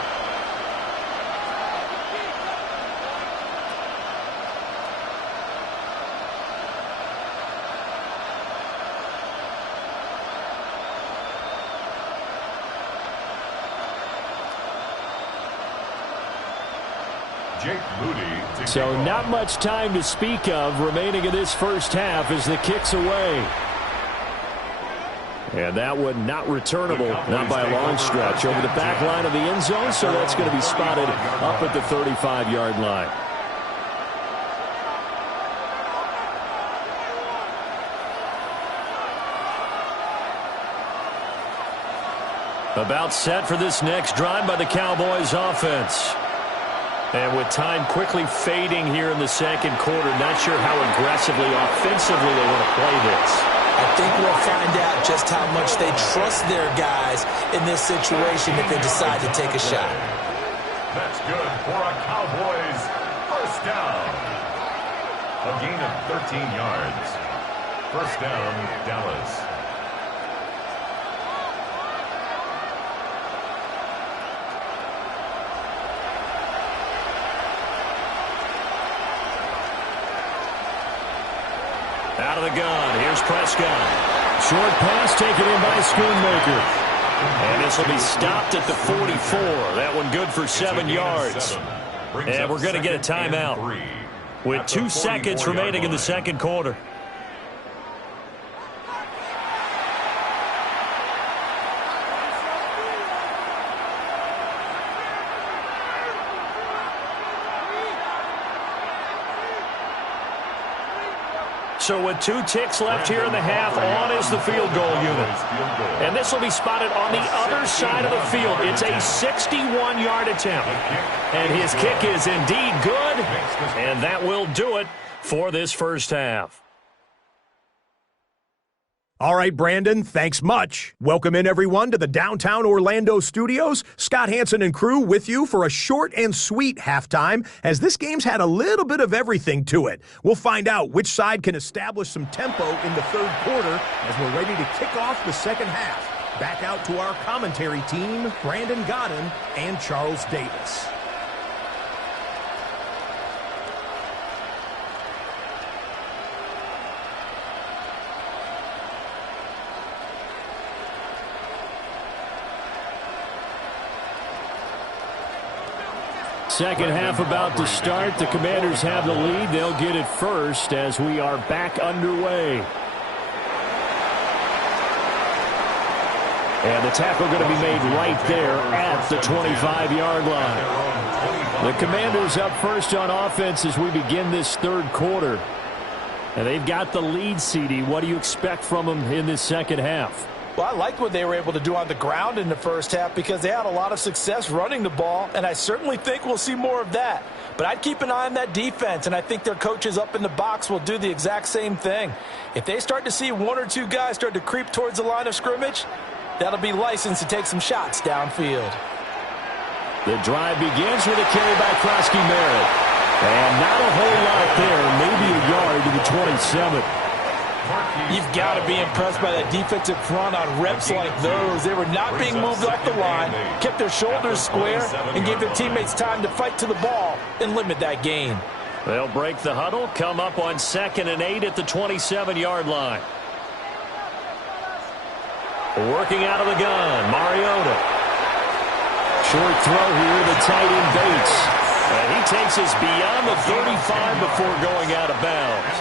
So not much time to speak of remaining in this first half as the kick's away. And that one not returnable, not by a long stretch, over the back line of the end zone, so that's going to be spotted up at the 35-yard line. About set for this next drive by the Cowboys offense. And with time quickly fading here in the second quarter, not sure how aggressively, offensively they want to play this. I think we'll find out just how much they trust their guys in this situation if they decide to take a shot. That's good for a Cowboys first down. A gain of 13 yards. First down, Dallas. Out of the gun, here's Prescott. Short pass taken in by Schoonmaker. And this will be stopped at the 44. That one good for 7 yards. And we're going to get a timeout with 2 seconds remaining in the second quarter. So with 2 ticks left here in the half, on is the field goal unit. And this will be spotted on the other side of the field. It's a 61-yard attempt. And his kick is indeed good. And that will do it for this first half. All right, Brandon, thanks much. Welcome in, everyone, to the downtown Orlando studios. Scott Hansen and crew with you for a short and sweet halftime, as this game's had a little bit of everything to it. We'll find out which side can establish some tempo in the third quarter as we're ready to kick off the second half. Back out to our commentary team, Brandon Godden and Charles Davis. Second half about to start. The Commanders have the lead. They'll get it first as we are back underway. And the tackle going to be made right there at the 25-yard line. The Commanders up first on offense as we begin this third quarter. And they've got the lead, CD. What do you expect from them in this second half? Well, I like what they were able to do on the ground in the first half because they had a lot of success running the ball, and I certainly think we'll see more of that. But I'd keep an eye on that defense, and I think their coaches up in the box will do the exact same thing. If they start to see 1 or 2 guys start to creep towards the line of scrimmage, that'll be licensed to take some shots downfield. The drive begins with a carry by Krosky Merritt. And not a whole lot there, maybe a yard to the 27. You've got to be impressed by that defensive front on reps like those. They were not being moved off the line, kept their shoulders square, and gave their teammates time to fight to the ball and limit that gain. They'll break the huddle, come up on 2nd and 8 at the 27-yard line. Working out of the gun, Mariota. Short throw here to the tight end Bates. And he takes us beyond the 35 before going out of bounds.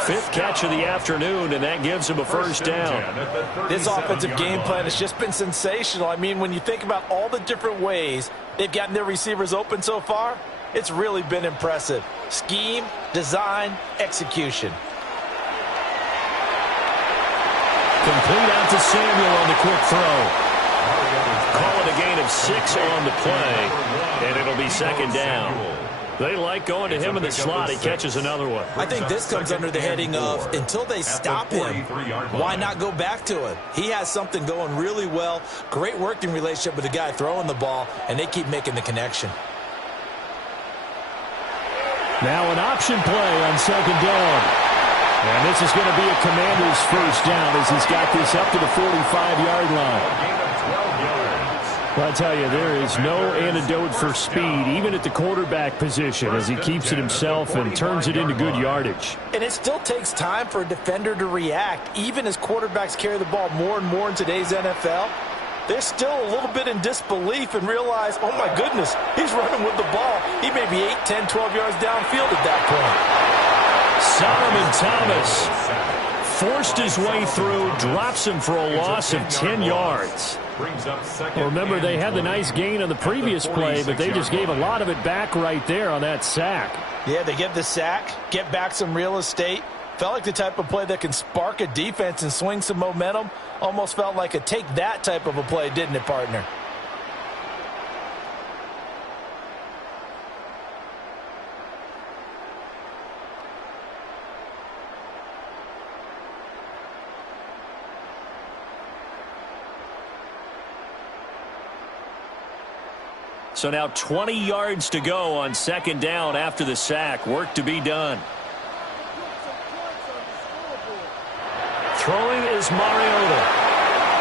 5th catch of the afternoon, and that gives him a first down. This offensive game plan has just been sensational. I mean, when you think about all the different ways they've gotten their receivers open so far, it's really been impressive. Scheme, design, execution. Complete out to Samuel on the quick throw. Call it a gain of 6 on the play, and it'll be second down. They like going to him in the slot. He catches another one. I think this comes under the heading of until they stop him, why not go back to him? He has something going really well. Great working relationship with the guy throwing the ball, and they keep making the connection. Now an option play on second down. And this is going to be a Commander's first down as he's got this up to the 45-yard line. Well, I tell you, there is no antidote for speed, even at the quarterback position, as he keeps it himself and turns it into good yardage. And it still takes time for a defender to react, even as quarterbacks carry the ball more and more in today's NFL. They're still a little bit in disbelief and realize, oh, my goodness, he's running with the ball. He may be 8, 10, 12 yards downfield at that point. Solomon Thomas forced his way through, drops him for a loss of 10 yards. Well, remember, they had the nice gain on the previous play, but they just gave a lot of it back right there on that sack. Yeah, they get the sack, get back some real estate, Felt like the type of play that can spark a defense and swing some momentum. Almost felt like a take that type of a play, didn't it, partner? So now 20 yards to go on second down after the sack. Work to be done. Throwing is Mariota.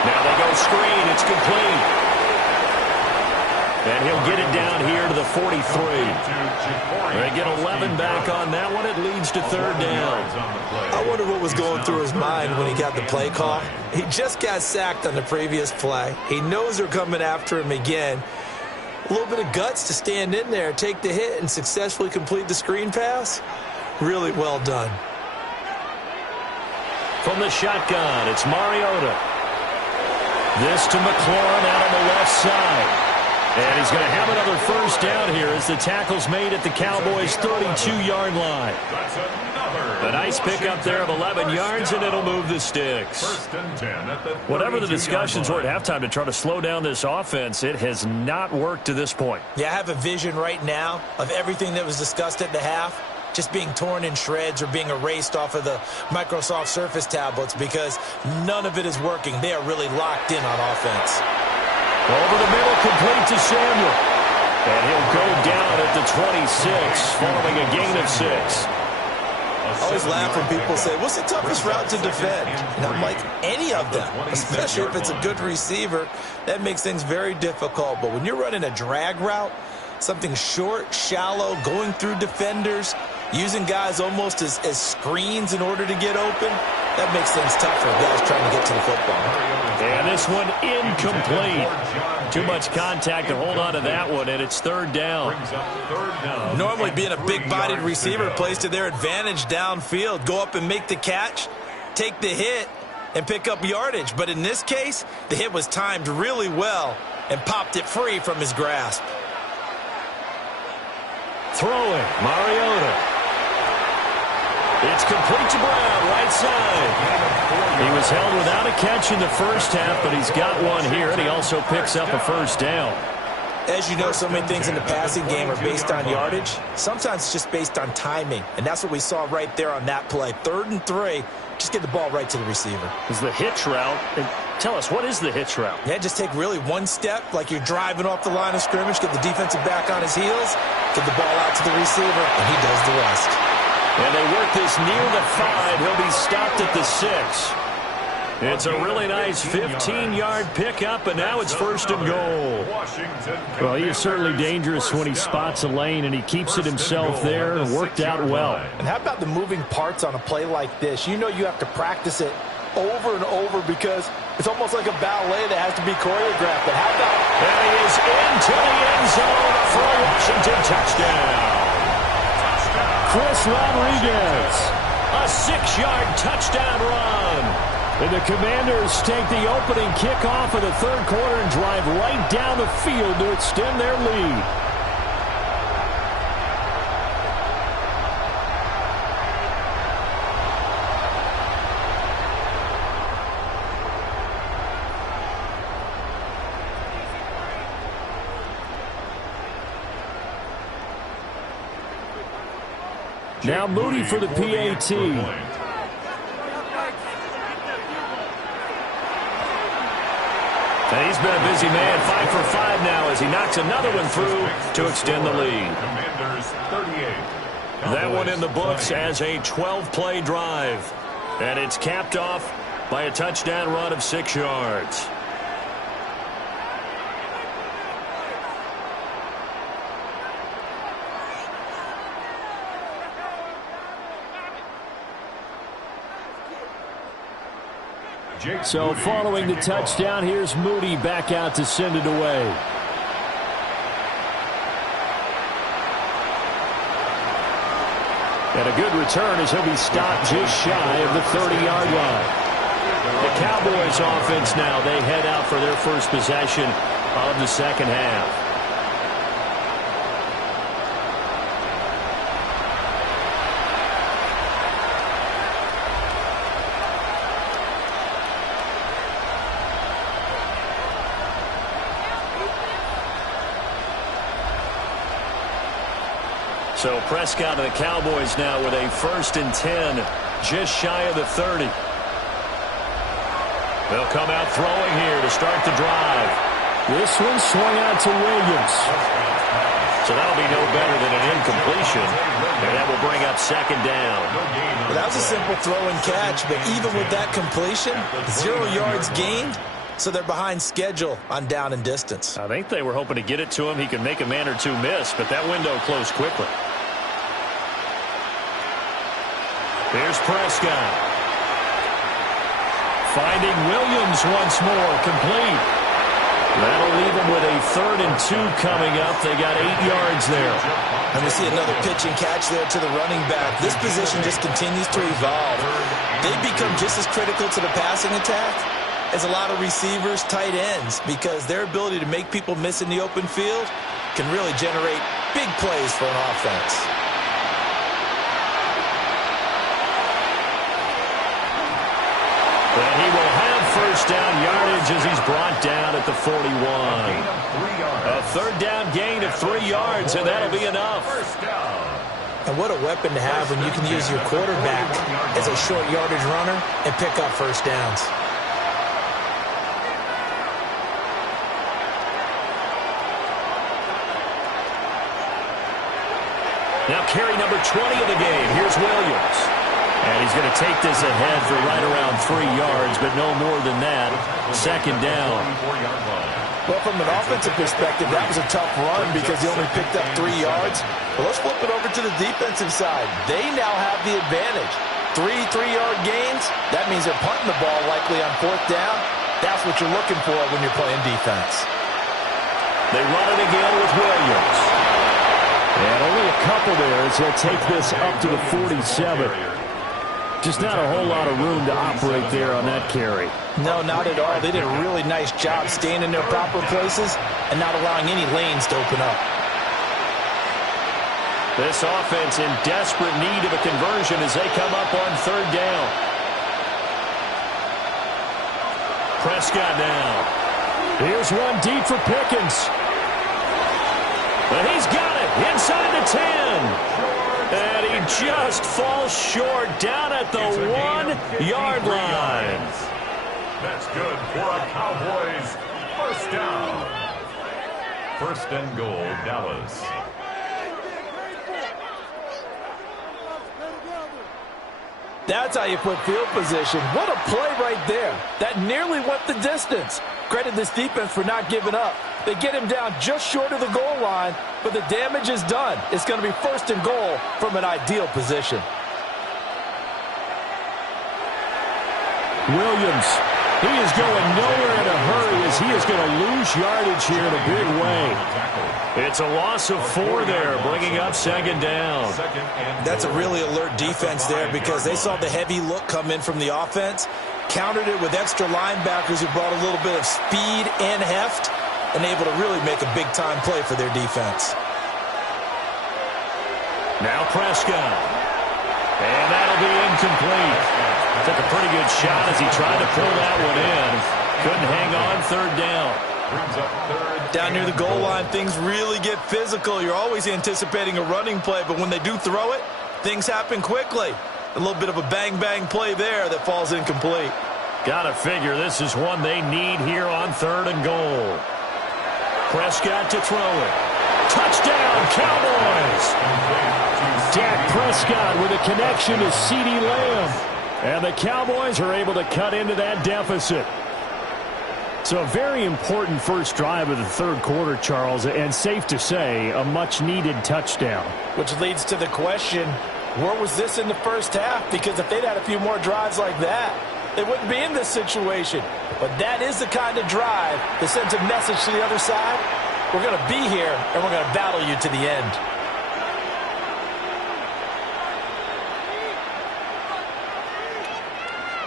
Now they go screen. It's complete. And he'll get it down here to the 43. They get 11 back on that one. It leads to third down. I wonder what was going through his mind when he got the play call. He just got sacked on the previous play. He knows they're coming after him again. A little bit of guts to stand in there, take the hit, and successfully complete the screen pass. Really well done. From the shotgun, it's Mariota. This to McLaurin out on the left side. And he's going to have another first down here as the tackle's made at the Cowboys' 32-yard line. A nice pickup there of 11 yards, and it'll move the sticks. Whatever the discussions were at halftime to try to slow down this offense, it has not worked to this point. Yeah, I have a vision right now of everything that was discussed at the half just being torn in shreds or being erased off of the Microsoft Surface tablets because none of it is working. They are really locked in on offense. Over the middle, complete to Samuel. And he'll go down at the 26, following a gain of 6. I always laugh when people say, what's the toughest route to defend? And I'm like, any of them, especially if it's a good receiver. That makes things very difficult. But when you're running a drag route, something short, shallow, going through defenders, using guys almost as screens in order to get open, that makes things tougher, guys trying to get to the football. And this one incomplete. Too much contact to hold on to that one, and it's third down. Normally being a big-bodied receiver plays to their advantage downfield. Go up and make the catch, take the hit, and pick up yardage. But in this case, the hit was timed really well and popped it free from his grasp. Throwing, Mariota. It's complete to Brown, right side. He was held without a catch in the first half, but he's got one here, and he also picks up a first down. As you know, so many things in the passing game are based on yardage. Sometimes it's just based on timing, and that's what we saw right there on that play. 3rd and 3, just get the ball right to the receiver. Is the hitch route. Tell us, what is the hitch route? Yeah, just take really one step, like you're driving off the line of scrimmage, get the defensive back on his heels, get the ball out to the receiver, and he does the rest. And they work this near the 5. He'll be stopped at the 6. It's a really nice 15-yard pickup, and now it's first and goal. Well, he is certainly dangerous when he spots a lane, and he keeps it himself there, and worked out well. And how about the moving parts on a play like this? You know you have to practice it over and over because it's almost like a ballet that has to be choreographed. But how about... And he is into the end zone for a Washington touchdown. Chris Rodriguez, a 6-yard touchdown run. And the Commanders take the opening kickoff of the third quarter and drive right down the field to extend their lead. Now Moody for the PAT. And he's been a busy man, 5 for 5 now as he knocks another one through to extend the lead. That one in the books as a 12-play drive. And it's capped off by a touchdown run of 6 yards. So following the touchdown, here's Moody back out to send it away. And a good return as he'll be stopped just shy of the 30-yard line. The Cowboys offense now, they head out for their first possession of the second half. So Prescott and the Cowboys now with a 1st and 10, just shy of the 30. They'll come out throwing here to start the drive. This one swung out to Williams. So that'll be no better than an incompletion, and that will bring up 2nd down. Well, that was a simple throw and catch, but even with that completion, 0 yards gained, so they're behind schedule on down and distance. I think they were hoping to get it to him. He could make a man or two miss, but that window closed quickly. Here's Prescott. Finding Williams once more, complete. That'll leave them with a 3rd and 2 coming up. They got 8 yards there. And we see another pitch and catch there to the running back. This position just continues to evolve. They've become just as critical to the passing attack as a lot of receivers, tight ends, because their ability to make people miss in the open field can really generate big plays for an offense. And he will have 1st down yardage as he's brought down at the 41. A 3rd down gain of 3 yards, and that'll be enough. And what a weapon to have when you can use your quarterback as a short yardage runner and pick up 1st downs. Now carry number 20 of the game. Here's Williams. And he's going to take this ahead for right around 3 yards, but no more than that. 2nd down. Well, from an offensive perspective, that was a tough run because he only picked up 3 yards. But let's flip it over to the defensive side. They now have the advantage. 3 3-yard gains. That means they're punting the ball likely on 4th down. That's what you're looking for when you're playing defense. They run it again with Williams. And only a couple there as they'll take this up to the 47. Just not a whole lot of room to operate there on that carry. No, not at all. They did a really nice job staying in their proper places and not allowing any lanes to open up. This offense in desperate need of a conversion as they come up on 3rd down. Prescott now. Here's one deep for Pickens. And he's got it inside the 10. And he just falls short down at the 1-yard line. That's good for a Cowboys 1st down. 1st and goal, Dallas. That's how you put field position. What a play right there. That nearly went the distance. Credit this defense for not giving up. They get him down just short of the goal line, but the damage is done. It's going to be 1st and goal from an ideal position. Williams, he is going nowhere in a hurry as he is going to lose yardage here in a big way. It's a loss of 4 there, bringing up 2nd down. That's a really alert defense there because they saw the heavy look come in from the offense, countered it with extra linebackers who brought a little bit of speed and heft, and able to really make a big-time play for their defense. Now Prescott. And that'll be incomplete. Took a pretty good shot as he tried to pull that one in. Couldn't hang on 3rd down. Down near the goal line, things really get physical. You're always anticipating a running play, but when they do throw it, things happen quickly. A little bit of a bang-bang play there that falls incomplete. Gotta figure this is one they need here on 3rd and goal. Prescott to throw it. Touchdown, Cowboys! Dak Prescott with a connection to CeeDee Lamb. And the Cowboys are able to cut into that deficit. So a very important first drive of the 3rd quarter, Charles, and safe to say, a much-needed touchdown. Which leads to the question, where was this in the 1st half? Because if they'd had a few more drives like that, they wouldn't be in this situation. But that is the kind of drive that sends a message to the other side. We're going to be here, and we're going to battle you to the end.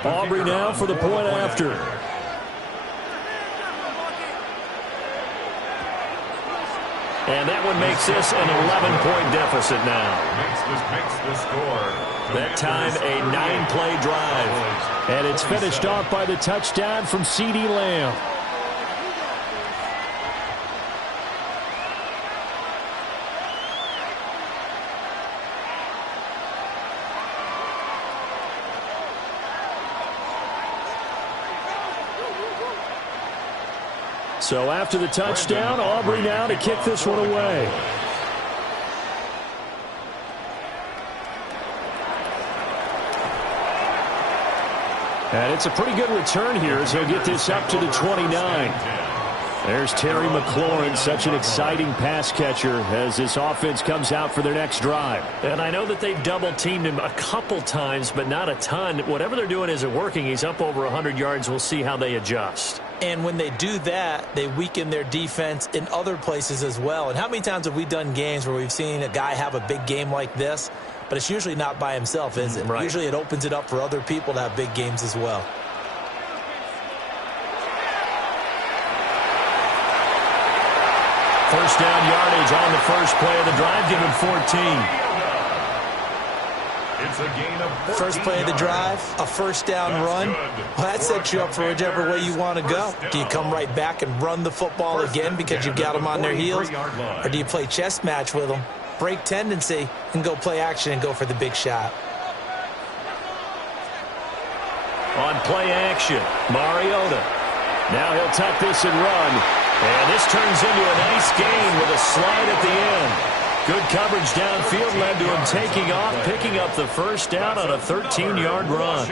Aubrey now for the point after. And that one makes this an 11-point deficit now. Makes the score. That time a 9-play drive. And it's finished off by the touchdown from CeeDee Lamb. So after the touchdown, Aubrey now to kick this one away. And it's a pretty good return here as he'll get this up to the 29. There's Terry McLaurin, such an exciting pass catcher as this offense comes out for their next drive. And I know that they've double-teamed him a couple times, but not a ton. Whatever they're doing isn't working. He's up over 100 yards. We'll see how they adjust. And when they do that, they weaken their defense in other places as well. And how many times have we done games where we've seen a guy have a big game like this, but it's usually not by himself, is it? Right. Usually it opens it up for other people to have big games as well. First down yardage on the first play of the drive. Give him 14. It's a gain of 14 First play of the drive, a first down run. Well, that sets you up for whichever way you want to go. Do you come right back and run the football again because you've got them on their heels? Or do you play chess match with them, break tendency, and go play action and go for the big shot? On play action, Mariota. Now he'll tuck this and run. And this turns into a nice gain with a slide at the end. Good coverage downfield led to him taking off, picking up the first down on a 13-yard run.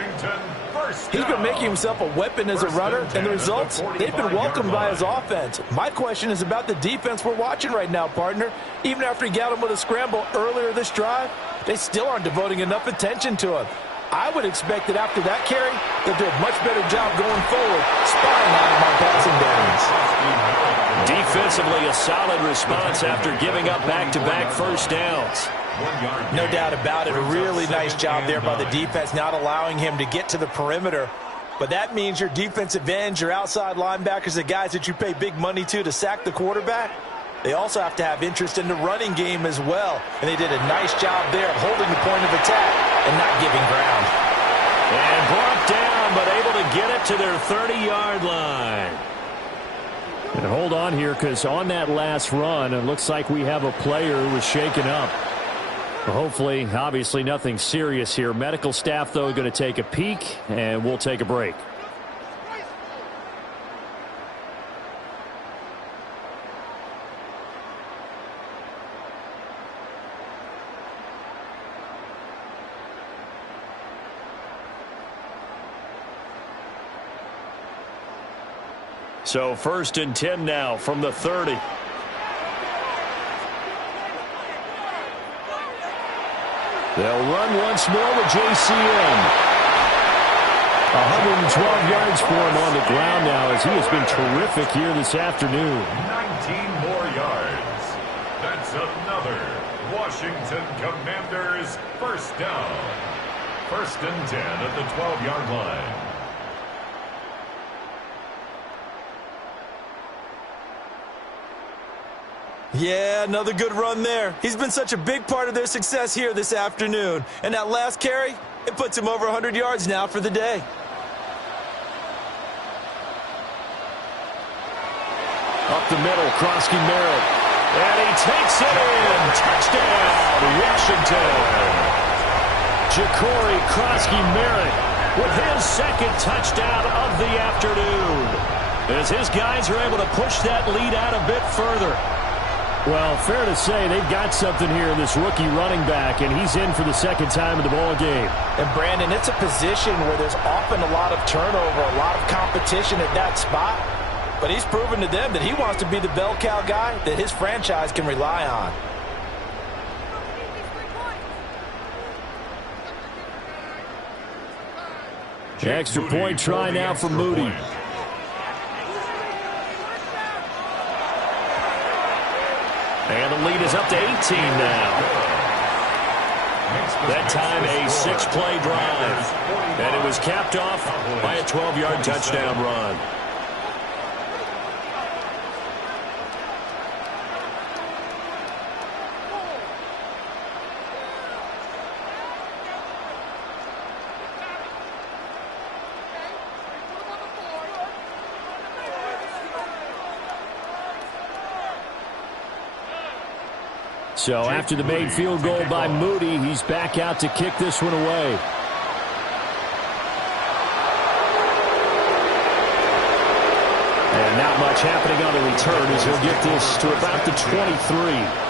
He's been making himself a weapon as a runner, and the results, they've been welcomed by his offense. My question is about the defense we're watching right now, partner. Even after he got him with a scramble earlier this drive, they still aren't devoting enough attention to him. I would expect that after that carry, they'll do a much better job going forward, spying on him on passing downs. Defensively, a solid response after giving up back-to-back first downs. No doubt about it. A really nice job there by the defense, not allowing him to get to the perimeter. But that means your defensive ends, your outside linebackers, the guys that you pay big money to sack the quarterback, they also have to have interest in the running game as well. And they did a nice job there of holding the point of attack and not giving ground. And brought down, but able to get it to their 30-yard line. And hold on here, because on that last run, it looks like we have a player who was shaken up. Well, hopefully, obviously nothing serious here. Medical staff, though, going to take a peek, and we'll take a break. So 1st and 10 now from the 30. They'll run once more with JCM. 112 yards for him on the ground now as he has been terrific here this afternoon. 19 more yards. That's another Washington Commanders first down. 1st and 10 at the 12-yard line. Yeah, another good run there. He's been such a big part of their success here this afternoon. And that last carry, it puts him over 100 yards now for the day. Up the middle, Krosky Merritt. And he takes it in. Touchdown, Washington. Ja'Cory Krosky Merritt with his second touchdown of the afternoon. As his guys are able to push that lead out a bit further. Well, fair to say they've got something here in this rookie running back, and he's in for the second time in the ball game. And, Brandon, it's a position where there's often a lot of turnover, a lot of competition at that spot. But he's proven to them that he wants to be the bell cow guy that his franchise can rely on. Extra point try now for Moody. And the lead is up to 18 now. That time a 6-play drive. And it was capped off by a 12-yard touchdown run. So after the made field goal by Moody, he's back out to kick this one away. And not much happening on the return as he'll get this to about the 23.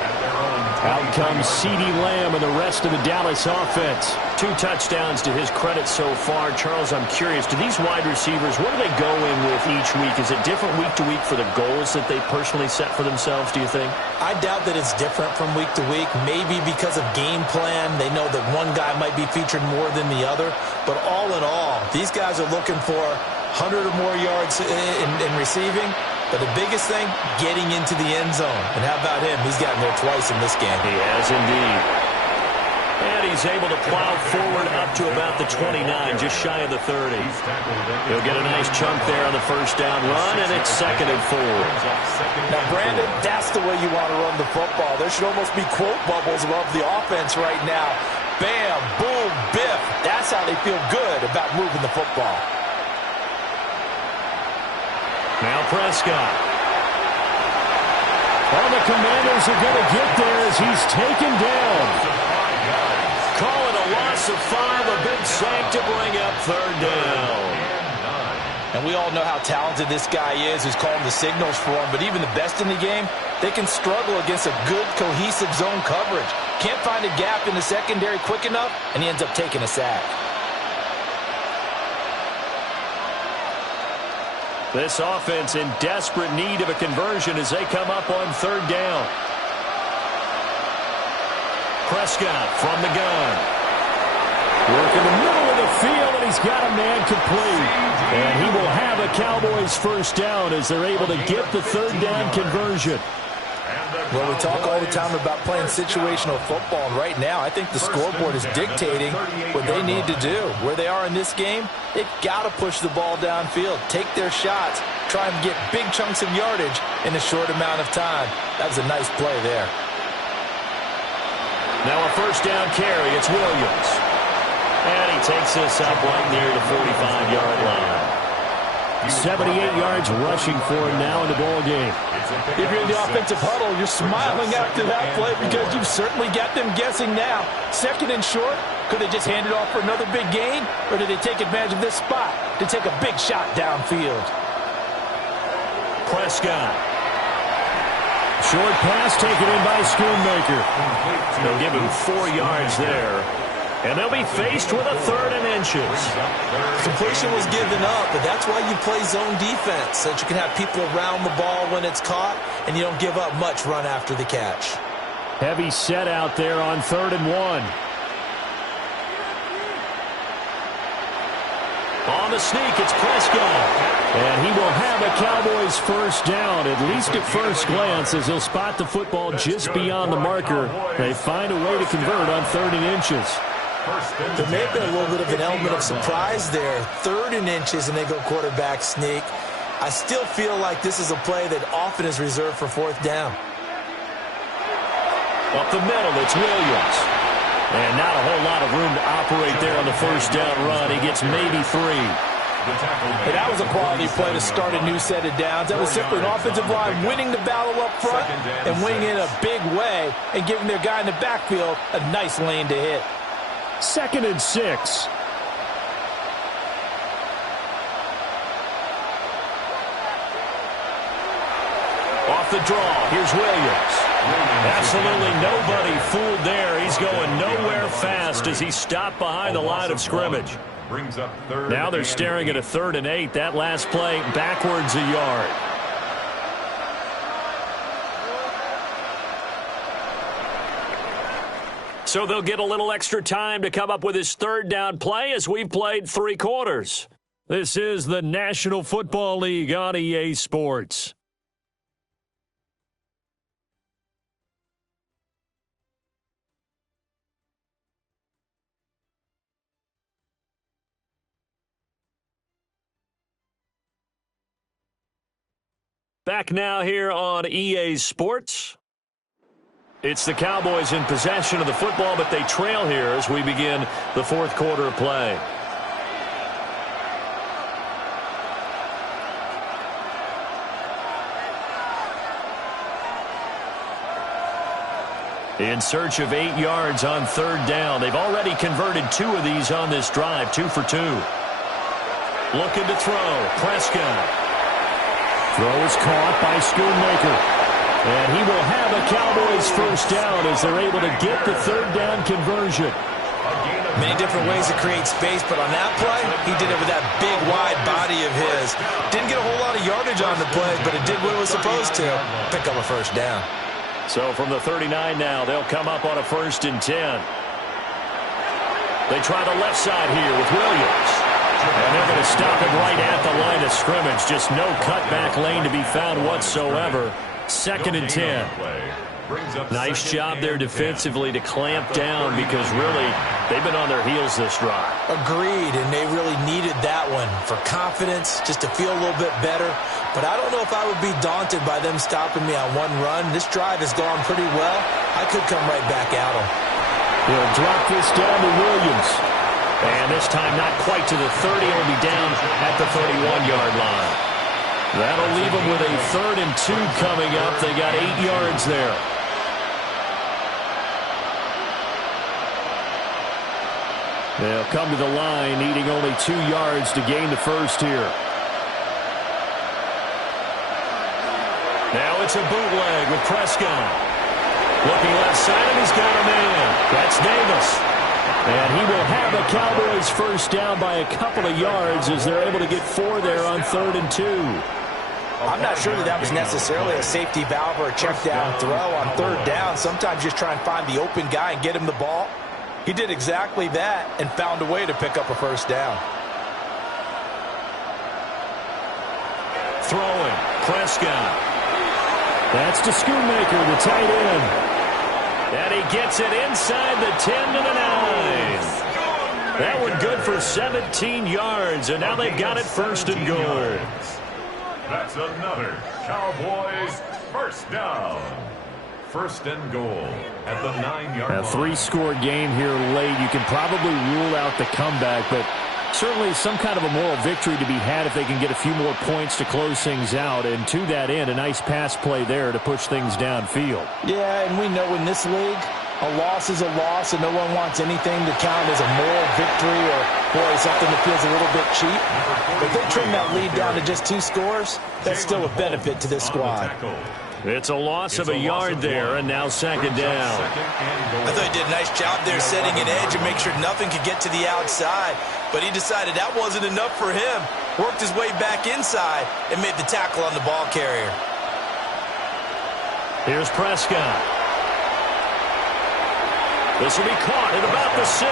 Out comes CeeDee Lamb and the rest of the Dallas offense. 2 touchdowns to his credit so far. Charles, I'm curious, do these wide receivers, what do they go in with each week? Is it different week to week for the goals that they personally set for themselves, do you think? I doubt that it's different from week to week. Maybe because of game plan, they know that one guy might be featured more than the other. But all in all, these guys are looking for 100 or more yards in receiving. But the biggest thing, getting into the end zone. And how about him? He's gotten there twice in this game. He has indeed. And he's able to plow forward up to about the 29, just shy of the 30. He'll get a nice chunk there on the first down run, and it's 2nd and 4. Now, Brandon, that's the way you want to run the football. There should almost be quote bubbles above the offense right now. Bam, boom, biff. That's how they feel good about moving the football. Now Prescott. Well, the Commanders are going to get there as he's taken down. Call it a loss of 5, a big sack to bring up 3rd down. And we all know how talented this guy is who's calling the signals for him, but even the best in the game, they can struggle against a good, cohesive zone coverage. Can't find a gap in the secondary quick enough, and he ends up taking a sack. This offense in desperate need of a conversion as they come up on 3rd down. Prescott from the gun. Work in the middle of the field, and he's got a man complete. And he will have a Cowboys first down as they're able to get the 3rd down conversion. Well, we talk all the time about playing situational football, and right now I think the scoreboard is dictating what they need to do. Where they are in this game, they've got to push the ball downfield, take their shots, try and get big chunks of yardage in a short amount of time. That was a nice play there. Now a first down carry. It's Williams. And he takes this up right near the 45-yard line. 78 yards rushing for him now in the ball game. If you're in the offensive huddle, you're smiling after that play because you've certainly got them guessing now. 2nd and short, could they just hand it off for another big gain? Or did they take advantage of this spot to take a big shot downfield? Prescott. Short pass taken in by Schoonmaker. They'll give him 4 yards there. And they'll be faced with a 3rd and inches. Completion was given up, but that's why you play zone defense, so that you can have people around the ball when it's caught, and you don't give up much run after the catch. Heavy set out there on 3rd and 1. On the sneak, it's Prescott. And he will have a Cowboys first down, at least at first glance, as he'll spot the football just beyond the marker. They find a way to convert on 3rd and inches. There may have been a little bit of an element of surprise there. 3rd and inches, and they go quarterback sneak. I still feel like this is a play that often is reserved for 4th down. Up the middle, it's Williams. And not a whole lot of room to operate there on the first down run. He gets maybe 3. But that was a quality play to start a new set of downs. That was simply an offensive line winning the battle up front and winning in a big way and giving their guy in the backfield a nice lane to hit. 2nd and 6. Off the draw, here's Williams. Absolutely nobody fooled there. He's going nowhere fast as he's stopped behind the line of scrimmage. Now they're staring at a 3rd and 8. That last play backwards a yard. So they'll get a little extra time to come up with his 3rd down play as we've played 3 quarters. This is the National Football League on EA Sports. Back now here on EA Sports. It's the Cowboys in possession of the football, but they trail here as we begin the 4th quarter of play. In search of 8 yards on 3rd down. They've already converted 2 of these on this drive, 2 for 2. Looking to throw. Prescott. Throw is caught by Schoonmaker. And he will have a Cowboys first down as they're able to get the third down conversion. Many different ways to create space, but on that play, he did it with that big, wide body of his. Didn't get a whole lot of yardage on the play, but it did what it was supposed to. Pick up a first down. So from the 39 now, they'll come up on a 1st and 10. They try the left side here with Williams. And they're going to stop it right at the line of scrimmage. Just no cutback lane to be found whatsoever. 2nd and 10. Nice job there defensively to clamp down because really they've been on their heels this drive. Agreed, and they really needed that one for confidence, just to feel a little bit better. But I don't know if I would be daunted by them stopping me on one run. This drive has gone pretty well. I could come right back at them. He'll drop this down to Williams. And this time not quite to the 30. It'll be down at the 31-yard line. That'll leave them with a 3rd and 2 coming up. They got 8 yards there. They'll come to the line, needing only 2 yards to gain the first here. Now it's a bootleg with Prescott. Looking left side, and he's got a man. That's Davis. And he will have a Cowboys first down by a couple of yards as they're able to get 4 there on 3rd and 2. I'm not sure that was necessarily a safety valve or a check down throw on 3rd down. Sometimes just try and find the open guy and get him the ball. He did exactly that and found a way to pick up a first down. Throwing, Prescott. That's to Schoonmaker, the tight end. And he gets it inside the 10 to the 9. That one good for 17 yards, and now they've got it 1st and goal. That's another Cowboys first down. 1st and goal at the 9-yard line. A 3-score game here late. You can probably rule out the comeback, but certainly some kind of a moral victory to be had if they can get a few more points to close things out. And to that end, a nice pass play there to push things downfield. Yeah, and we know in this league, a loss is a loss, and no one wants anything to count as a moral victory or, boy, something that feels a little bit cheap. If they trim that lead down to just 2 scores, that's still a benefit to this squad. It's a loss of a yard there, and now 2nd down. I thought he did a nice job there setting an edge and make sure nothing could get to the outside. But he decided that wasn't enough for him. Worked his way back inside and made the tackle on the ball carrier. Here's Prescott. This will be caught at about the 6.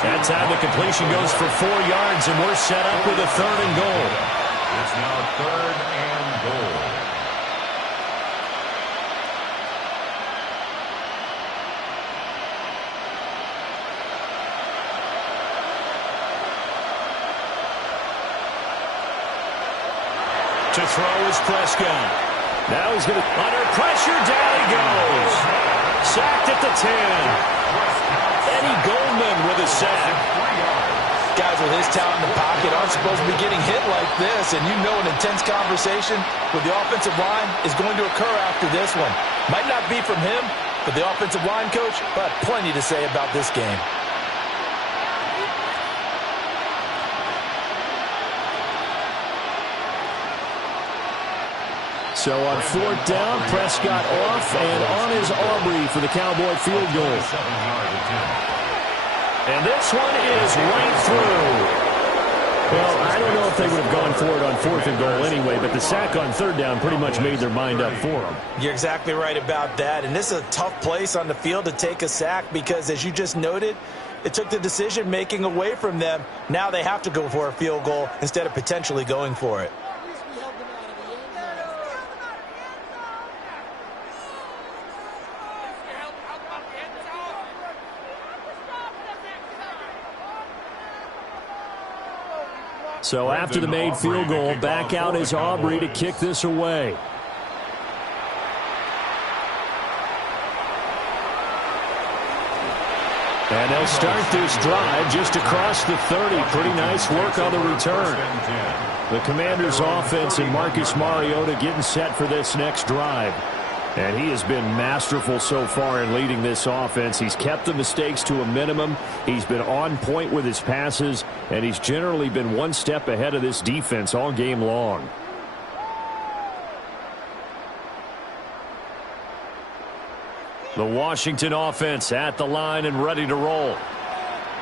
That time the completion goes for 4 yards, and we're set up with a 3rd and goal. It's now 3rd and goal. To throw is Prescott. Now he's going to, under pressure, down he goes. Sacked at the 10. Eddie Goldman with a sack. Guys with his talent in the pocket aren't supposed to be getting hit like this, and you know an intense conversation with the offensive line is going to occur after this one. Might not be from him, but the offensive line coach will have plenty to say about this game. So on 4th down, Prescott off and on is Aubrey for the Cowboy field goal. And this one is right through. Well, I don't know if they would have gone for it on 4th and goal anyway, but the sack on 3rd down pretty much made their mind up for them. You're exactly right about that, and this is a tough place on the field to take a sack because, as you just noted, it took the decision-making away from them. Now they have to go for a field goal instead of potentially going for it. So after the made field goal, back out is Aubrey to kick this away. And they'll start this drive just across the 30. Pretty nice work on the return. The Commanders' offense and Marcus Mariota getting set for this next drive. And he has been masterful so far in leading this offense. He's kept the mistakes to a minimum. He's been on point with his passes, and he's generally been one step ahead of this defense all game long. The Washington offense at the line and ready to roll.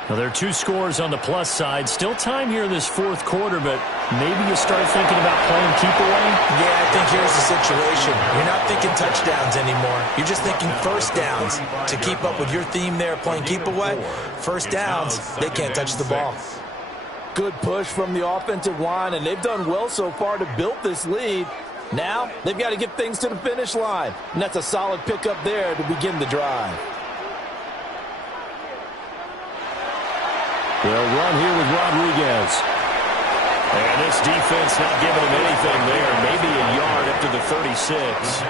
Now, there are 2 scores on the plus side. Still time here in this fourth quarter, but maybe you start thinking about playing keep away? Yeah, I think here's the situation. You're not thinking touchdowns anymore. You're just thinking first downs. To keep up with your theme there, playing keep away, first downs, they can't touch the ball. Good push from the offensive line, and they've done well so far to build this lead. Now, they've got to get things to the finish line, and that's a solid pickup there to begin the drive. They'll run here with Rodriguez. And this defense not giving him anything there. Maybe a yard up to the 36.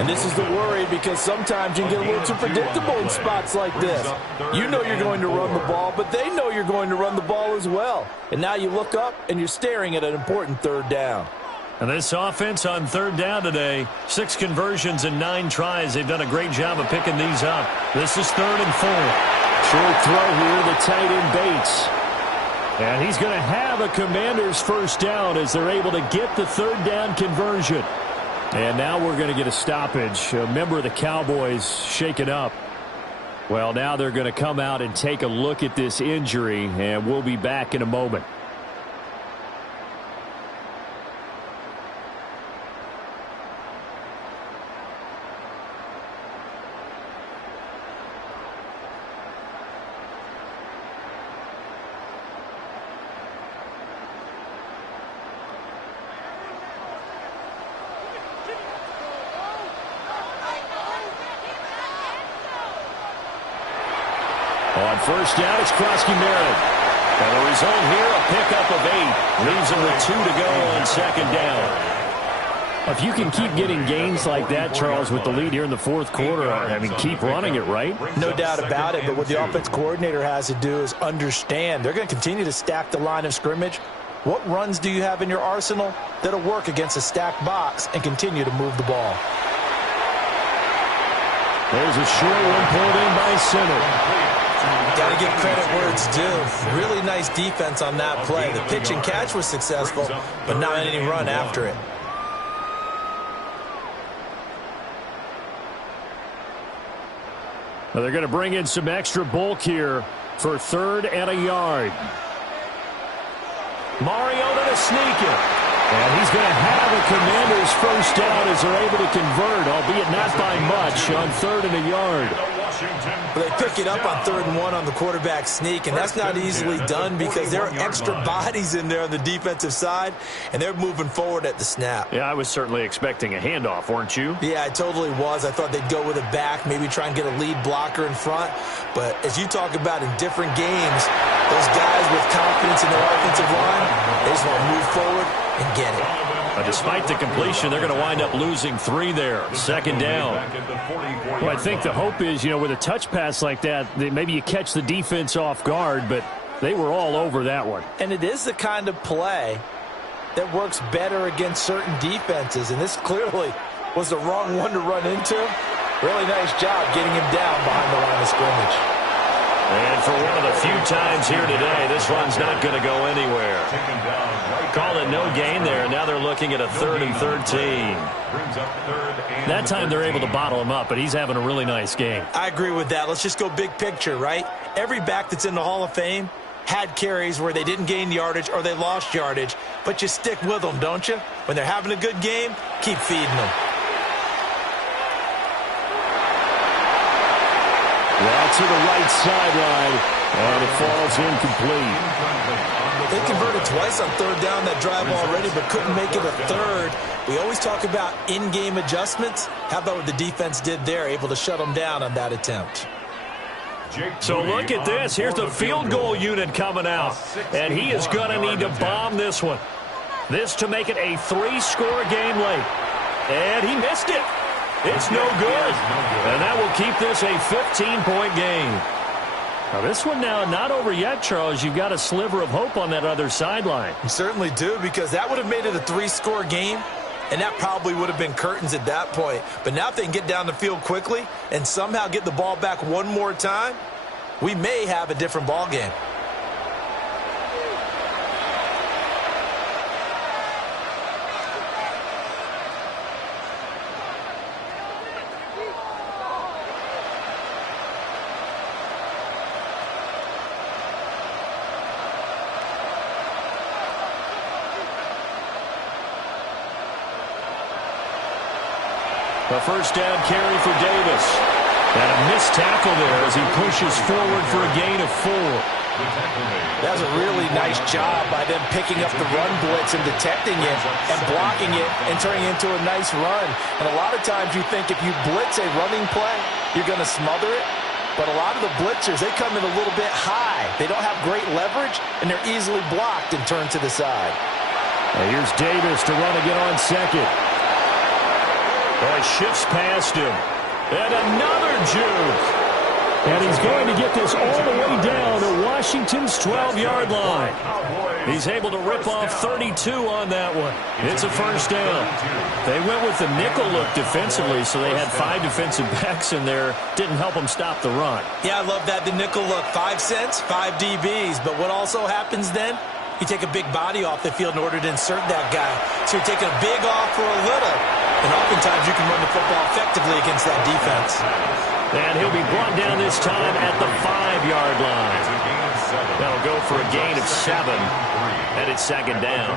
And this is the worry because sometimes you can get a little too predictable in spots like this. You know you're going to run the ball, but they know you're going to run the ball as well. And now you look up and you're staring at an important third down. And this offense on third down today, 6 conversions and 9 tries. They've done a great job of picking these up. This is 3rd and 4. Short throw here, the tight end Bates. And he's going to have a Commanders first down as they're able to get the third down conversion. And now we're going to get a stoppage. A member of the Cowboys shaken up. Well, now they're going to come out and take a look at this injury, and we'll be back in a moment. On first down, it's Krosky-Merritt. And the result here, a pickup of 8. Leaves him with 2 to go on second down. If you can keep getting gains like that, Charles, with the lead here in the fourth quarter, I mean, keep running it, right? No doubt about it, but what the offense coordinator has to do is understand. They're going to continue to stack the line of scrimmage. What runs do you have in your arsenal that'll work against a stacked box and continue to move the ball? There's a short one pulled in by center. Got to give credit where it's due. Really nice defense on that play. The pitch and catch was successful, but not any run after it. Well, they're going to bring in some extra bulk here for 3rd and a yard. Mariota to sneak it. And he's going to have a Commanders first down as they're able to convert, albeit not by much, on 3rd and a yard. They pick it up on 3rd and 1 on the quarterback sneak, and that's not easily done because there are extra bodies in there on the defensive side, and they're moving forward at the snap. Yeah, I was certainly expecting a handoff, weren't you? Yeah, I totally was. I thought they'd go with it back, maybe try and get a lead blocker in front. But as you talk about in different games, those guys with confidence in their offensive line, they just want to move forward and get it. Despite the completion, they're going to wind up losing 3 there. Second down. Well, I think the hope is, with a touch pass like that, maybe you catch the defense off guard, but they were all over that one. And it is the kind of play that works better against certain defenses, and this clearly was the wrong one to run into. Really nice job getting him down behind the line of scrimmage. And for one of the few times here today, this one's not going to go anywhere. Call it no gain there. Now they're looking at a 3rd and 13. That time they're able to bottle him up, but he's having a really nice game. I agree with that. Let's just go big picture, right? Every back that's in the Hall of Fame had carries where they didn't gain yardage or they lost yardage, but you stick with them, don't you? When they're having a good game, keep feeding them. Well, to the right sideline, and it falls incomplete. They converted twice on 3rd down that drive already, but couldn't make it a 3rd. We always talk about in-game adjustments. How about what the defense did there, able to shut them down on that attempt? So look at this. Here's the field goal unit coming out, and he is going to need to bomb this one. This to make it a 3-score game late. And he missed it. It's no good. And that will keep this a 15-point game. Now this one now not over yet, Charles. You've got a sliver of hope on that other sideline. You certainly do, because that would have made it a 3-score game, and that probably would have been curtains at that point. But now if they can get down the field quickly and somehow get the ball back one more time, we may have a different ball game. A first down carry for Davis. And a missed tackle there as he pushes forward for a gain of 4. That was a really nice job by them picking up the run blitz and detecting it and blocking it and turning it into a nice run. And a lot of times you think if you blitz a running play, you're going to smother it. But a lot of the blitzers, they come in a little bit high. They don't have great leverage, and they're easily blocked and turned to the side. Now here's Davis to run again on second. Oh, he shifts past him. And another juke. And he's going to get this all the way down to Washington's 12-yard line. He's able to rip off 32 on that one. It's a first down. They went with the nickel look defensively, so they had 5 defensive backs in there. Didn't help them stop the run. Yeah, I love that, the nickel look. 5 cents, 5 DBs. But what also happens then? You take a big body off the field in order to insert that guy. So you're taking a big off for a little. And oftentimes you can run the football effectively against that defense. And he'll be brought down this time at the 5-yard line. That'll go for a gain of 7. And it's second down.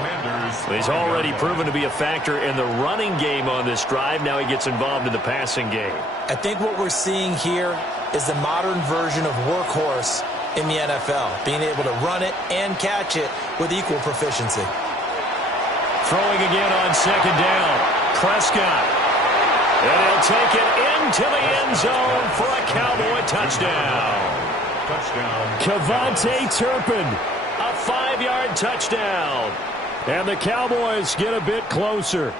He's already proven to be a factor in the running game on this drive. Now he gets involved in the passing game. I think what we're seeing here is the modern version of workhorse in the NFL. Being able to run it and catch it with equal proficiency. Throwing again on second down. Prescott. And he'll take it into the end zone for a Cowboy touchdown. Kevontae Turpin, a 5-yard touchdown. And the Cowboys get a bit closer.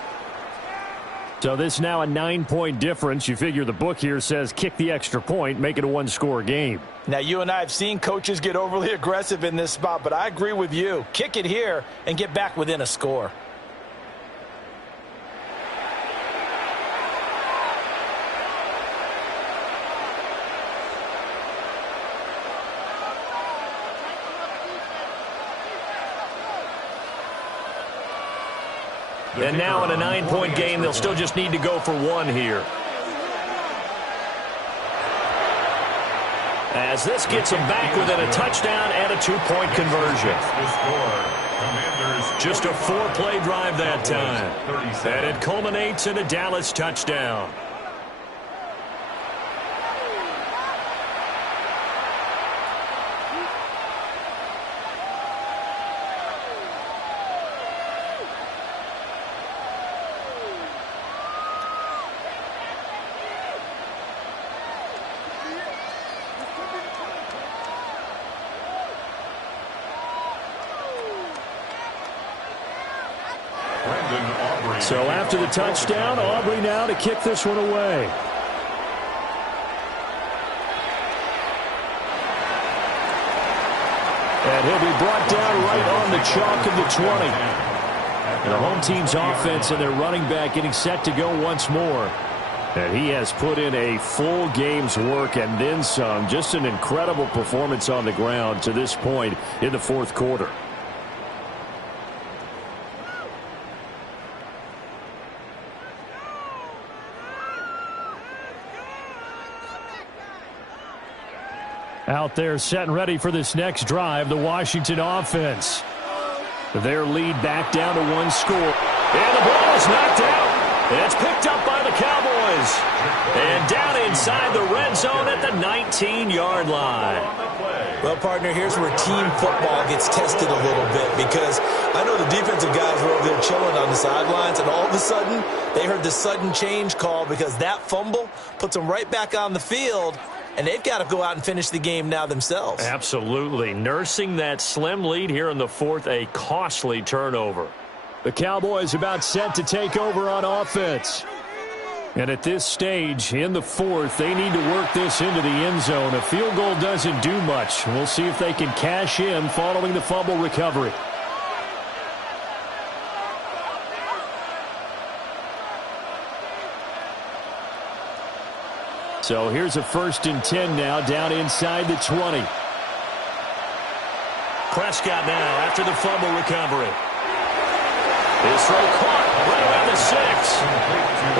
So this is now a 9-point difference. You figure the book here says kick the extra point, make it a 1-score game. Now, you and I have seen coaches get overly aggressive in this spot, but I agree with you. Kick it here and get back within a score. And now in a 9-point game, they'll still just need to go for 1 here. As this gets them back within a touchdown and a 2-point conversion. Just a 4-play drive that time. And it culminates in a Dallas touchdown. So after the touchdown, Aubrey now to kick this one away. And he'll be brought down right on the chalk of the 20. And the home team's offense and their running back getting set to go once more. And he has put in a full game's work and then some. Just an incredible performance on the ground to this point in the fourth quarter. Out there set and ready for this next drive, the Washington offense. Their lead back down to 1 score. And the ball is knocked out. It's picked up by the Cowboys. And down inside the red zone at the 19-yard line. Well, partner, here's where team football gets tested a little bit, because I know the defensive guys were over there chilling on the sidelines, and all of a sudden they heard the sudden change call because that fumble puts them right back on the field. And they've got to go out and finish the game now themselves. Absolutely. Nursing that slim lead here in the fourth, a costly turnover. The Cowboys about set to take over on offense. And at this stage, in the fourth, they need to work this into the end zone. A field goal doesn't do much. We'll see if they can cash in following the fumble recovery. So here's a 1st and 10 now, down inside the 20. Prescott now after the fumble recovery. His throw caught right around the 6.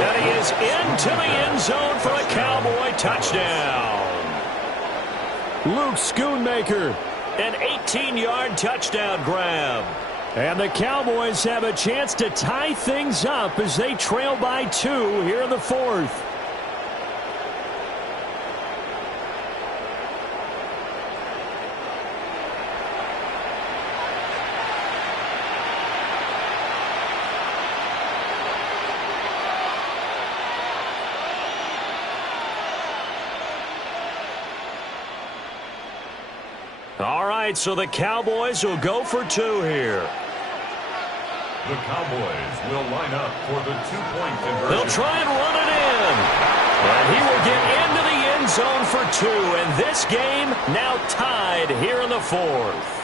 And he is into the end zone for a Cowboy touchdown. Luke Schoonmaker, an 18-yard touchdown grab. And the Cowboys have a chance to tie things up as they trail by 2 here in the 4th. All right, so the Cowboys will go for 2 here. The Cowboys will line up for the 2-point conversion. They'll try and run it in. And he will get into the end zone for 2. And this game now tied here in the 4th.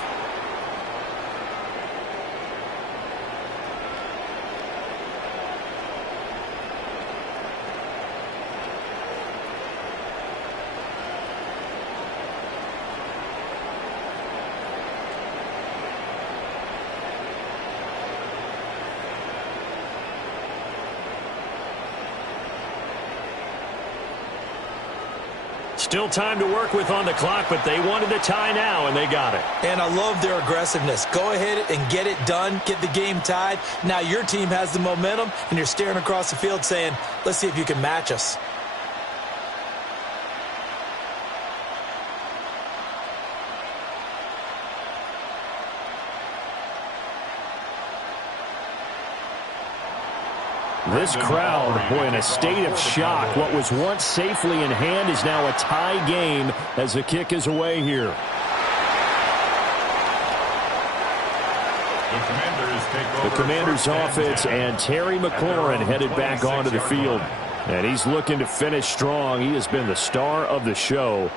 Still time to work with on the clock, but they wanted to tie now, and they got it. And I love their aggressiveness. Go ahead and get it done, get the game tied. Now your team has the momentum, and you're staring across the field saying, let's see if you can match us. This crowd, boy, in a state of shock. What was once safely in hand is now a tie game as the kick is away here. The Commanders offense and Terry McLaurin headed back onto the field. And he's looking to finish strong. He has been the star of the show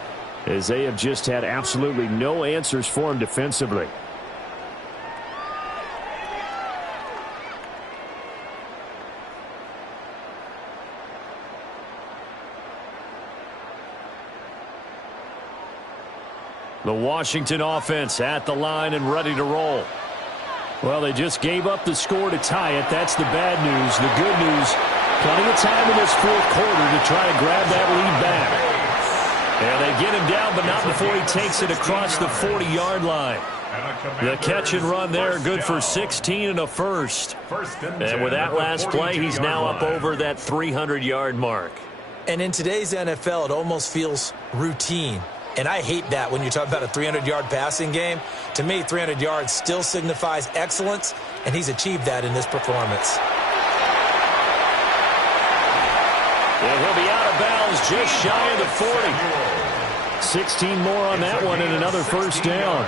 as they have just had absolutely no answers for him defensively. The Washington offense at the line and ready to roll. Well, they just gave up the score to tie it. That's the bad news. The good news, plenty of time in this 4th quarter to try to grab that lead back. And they get him down, but not before he takes it across the 40-yard line. The catch and run there, good for 16 and a first. And with that last play, he's now up over that 300-yard mark. And in today's NFL, it almost feels routine. And I hate that when you talk about a 300-yard passing game. To me, 300 yards still signifies excellence, and he's achieved that in this performance. And he'll be out of bounds just shy of the 40. 16 more on that one and another first down.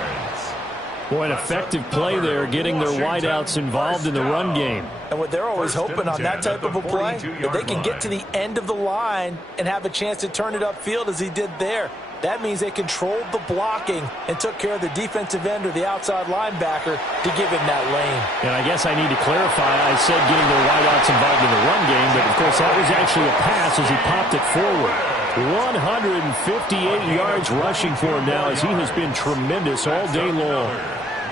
Boy, an effective play there, getting their wideouts involved in the run game. And what they're always hoping on that type of a play, if they can get to the end of the line and have a chance to turn it upfield as he did there. That means they controlled the blocking and took care of the defensive end or the outside linebacker to give him that lane. And I guess I need to clarify, I said getting their wideouts involved in the run game, but of course that was actually a pass as he popped it forward. 158 yards rushing for him now as he has been tremendous all day long.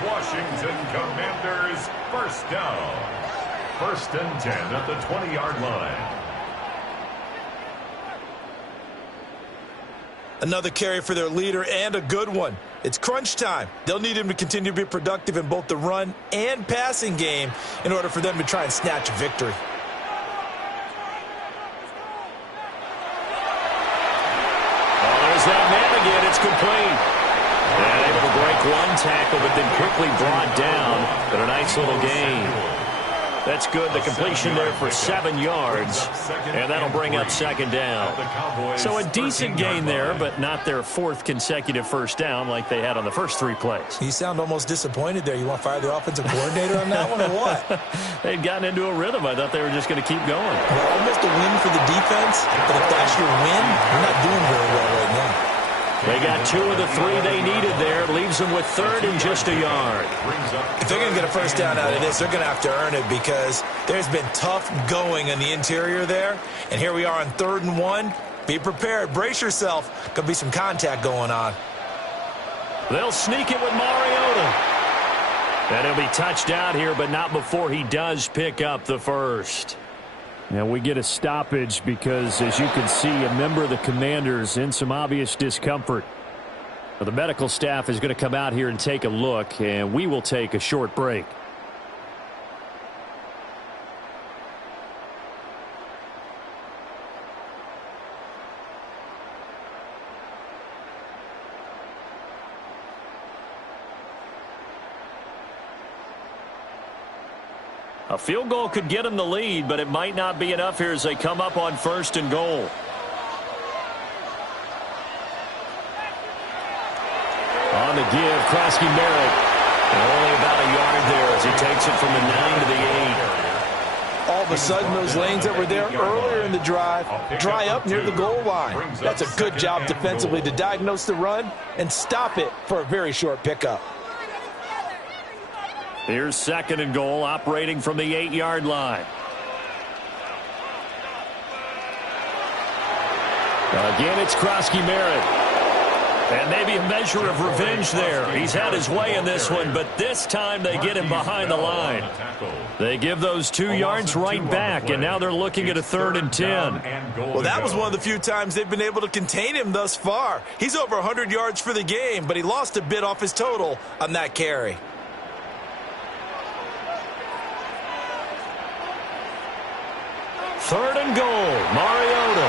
Washington Commanders first down. 1st and 10 at the 20-yard line. Another carry for their leader and a good one. It's crunch time. They'll need him to continue to be productive in both the run and passing game in order for them to try and snatch a victory. Oh, there's that man again. It's complete. And able to break one tackle, but then quickly brought down. But a nice little gain. That's good. The completion there for 7 yards. And that'll bring up 2nd down. So a decent gain there, but not their 4th consecutive first down like they had on the first 3 plays. You sound almost disappointed there. You want to fire the offensive coordinator on that one or what? They'd gotten into a rhythm. I thought they were just going to keep going. Well, almost a win for the defense, but if that's your win, you're not doing very well right now. They got 2 of the 3 they needed there. Leaves them with 3rd and just a yard. If they're going to get a first down out of this, they're going to have to earn it because there's been tough going in the interior there. And here we are on 3rd and 1. Be prepared. Brace yourself. Could be some contact going on. They'll sneak it with Mariota. And he'll be touched out here, but not before he does pick up the first. Now we get a stoppage because, as you can see, a member of the Commanders in some obvious discomfort. Now, the medical staff is going to come out here and take a look, and we will take a short break. A field goal could get them the lead, but it might not be enough here as they come up on 1st and goal. On the give, Krosky-Merritt. Only about a yard there as he takes it from the 9 to the 8. All of a sudden, those lanes that were there earlier in the drive dry up near the goal line. That's a good job defensively to diagnose the run and stop it for a very short pickup. Here's 2nd and goal, operating from the 8-yard line. Again, it's Krosky-Merritt. And maybe a measure of revenge there. He's had his way in this one, but this time they get him behind the line. They give those 2 yards right back, and now they're looking at a 3rd and 10. Well, that was one of the few times they've been able to contain him thus far. He's over 100 yards for the game, but he lost a bit off his total on that carry. Third and goal, Mariota.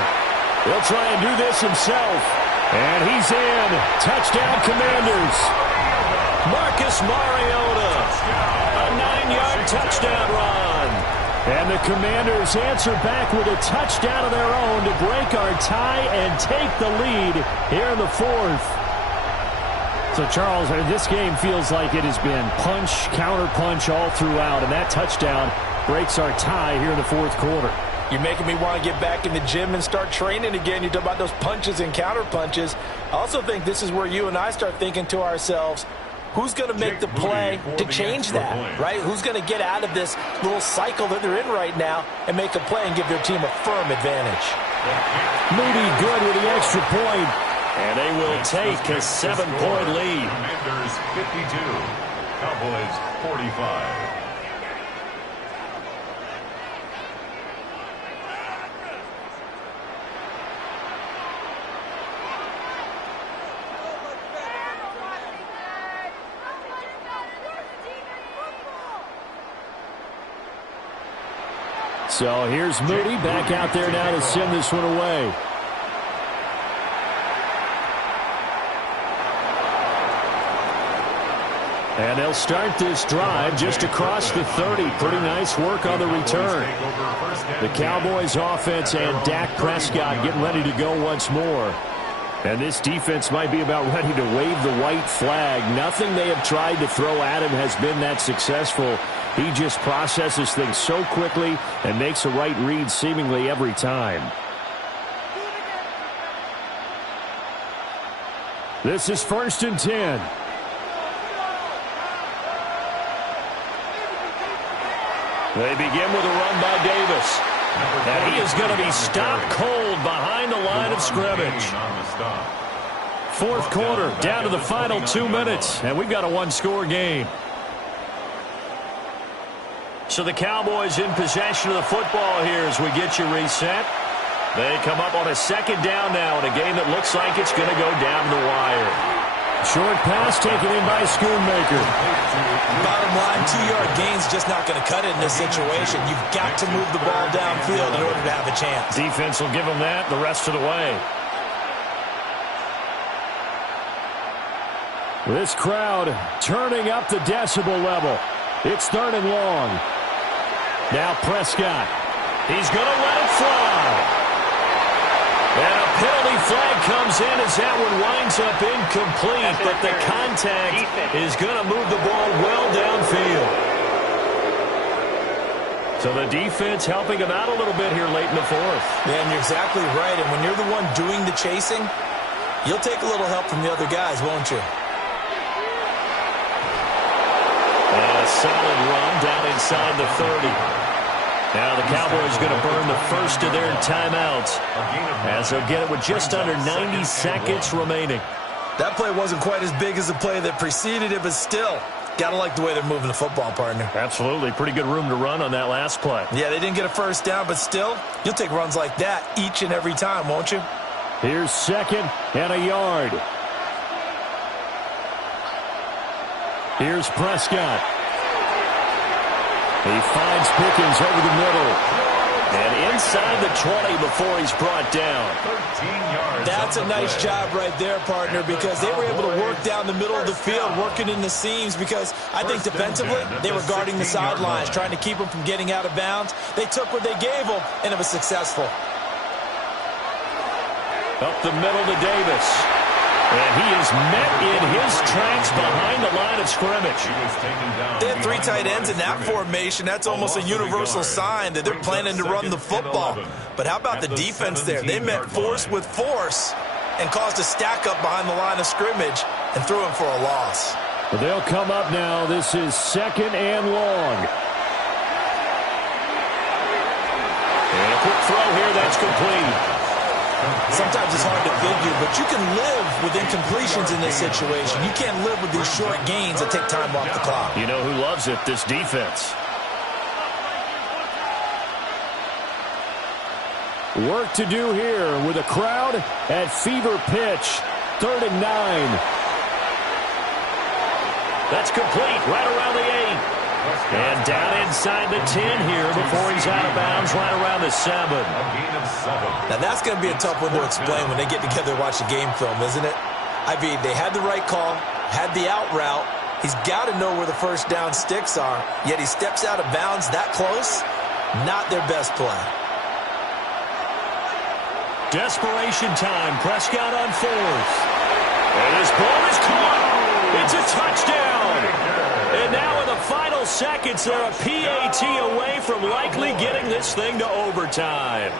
He'll try and do this himself. And he's in. Touchdown, Commanders. Marcus Mariota. A 9-yard touchdown run. And the Commanders answer back with a touchdown of their own to break our tie and take the lead here in the 4th. So, Charles, this game feels like it has been punch, counter-punch all throughout. And that touchdown breaks our tie here in the 4th quarter. You're making me want to get back in the gym and start training again. You talk about those punches and counter punches. I also think this is where you and I start thinking to ourselves, who's going to make the play to change that, right? Who's going to get out of this little cycle that they're in right now and make a play and give their team a firm advantage? Moody good with the extra point. And they will take a 7-point lead. Commanders 52, Cowboys 45. So here's Moody back out there now to send this one away. And they'll start this drive just across the 30. Pretty nice work on the return. The Cowboys offense and Dak Prescott getting ready to go once more. And this defense might be about ready to wave the white flag. Nothing they have tried to throw at him has been that successful. He just processes things so quickly and makes a right read seemingly every time. This is 1st and 10. They begin with a run by Davis. And he is going to be stopped cold behind the line of scrimmage. 4th quarter, down to the final 2 minutes, and we've got a 1-score game. So the Cowboys in possession of the football here as we get you reset. They come up on a 2nd down now in a game that looks like it's going to go down the wire. Short pass taken in by Schoonmaker. Bottom line, 2-yard gain's just not going to cut it in this situation. You've got to move the ball downfield in order to have a chance. Defense will give them that the rest of the way. This crowd turning up the decibel level. It's 3rd and long. Now Prescott. He's going to let it fly. And a penalty flag comes in as that one winds up incomplete, but the contact is going to move the ball well downfield. So the defense helping him out a little bit here late in the 4th. Yeah, and you're exactly right. And when you're the one doing the chasing, you'll take a little help from the other guys, won't you? A solid run down inside the 30. Now the Cowboys going to burn the first of their timeouts as they'll get it with just under 90 seconds remaining. That play wasn't quite as big as the play that preceded it, but still, got to like the way they're moving the football, partner. Absolutely. Pretty good room to run on that last play. Yeah, they didn't get a first down, but still, you'll take runs like that each and every time, won't you? Here's 2nd and a yard. Here's Prescott. He finds Pickens over the middle. And inside the 20 before he's brought down. 13 yards. That's a nice job right there, partner, because they were able to work down the middle of the field, working in the seams, because I think defensively they were guarding the sidelines, trying to keep them from getting out of bounds. They took what they gave them, and it was successful. Up the middle to Davis. And he is met in his tracks behind the line of scrimmage. They had 3 tight ends in that formation. That's almost a universal sign that they're planning to run the football. But how about the defense there? They met force with force and caused a stack up behind the line of scrimmage and threw him for a loss. But they'll come up now. This is 2nd and long. And a quick throw here. That's complete. Sometimes it's hard to figure, but you can live with incompletions in this situation. You can't live with these short gains that take time off the clock. You know who loves it? This defense. Work to do here with a crowd at fever pitch. 3rd and 9. That's complete right around the 8. And down inside the 10 here before he's out of bounds right around the 7. Now that's going to be a tough one to explain when they get together and watch a game film, isn't it? I mean, they had the right call, had the out route. He's got to know where the first down sticks are, yet he steps out of bounds that close. Not their best play. Desperation time. Prescott on 4th. And his ball is caught. It's a touchdown. And now in the final seconds, they're a PAT away from likely getting this thing to overtime.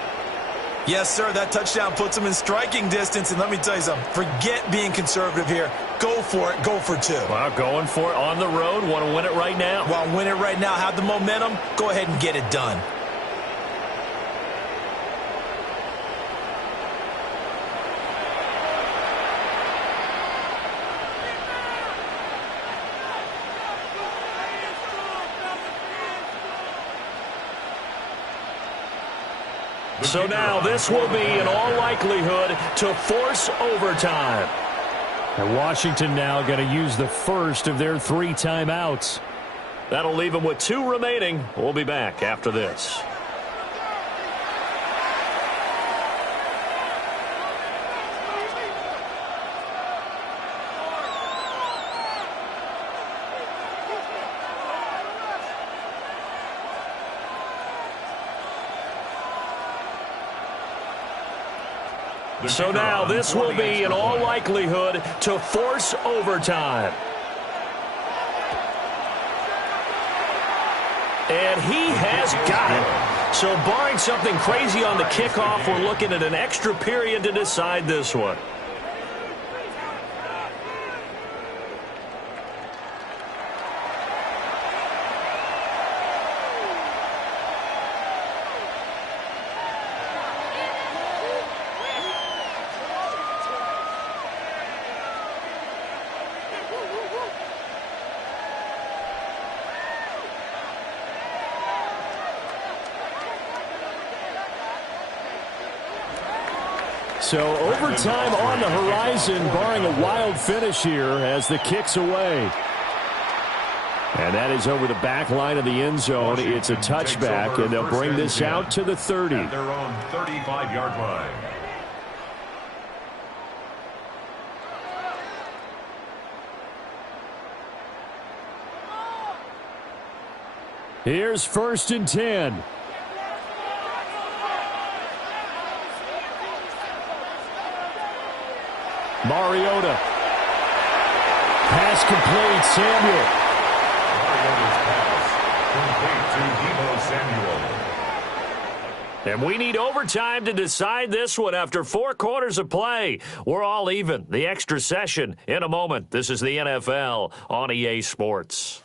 Yes, sir, that touchdown puts them in striking distance. And let me tell you something, forget being conservative here. Go for it. Go for 2. Well, going for it on the road. Want to win it right now. Want to win it right now. Have the momentum. Go ahead and get it done. So now this will be, in all likelihood, to force overtime. And Washington now going to use the first of their 3 timeouts. That'll leave them with 2 remaining. We'll be back after this. So now this will be, in all likelihood, to force overtime. And he has got it. So barring something crazy on the kickoff, we're looking at an extra period to decide this one. So overtime on the horizon, barring a wild finish here as the kick's away. And that is over the back line of the end zone. It's a touchback, and they'll bring this out to the 30. At their own 35-yard line. Here's 1st and 10. Mariota. Pass complete. Samuel. Mariota's pass complete to Deebo Samuel. And we need overtime to decide this one after 4 quarters of play. We're all even. The extra session in a moment. This is the NFL on EA Sports.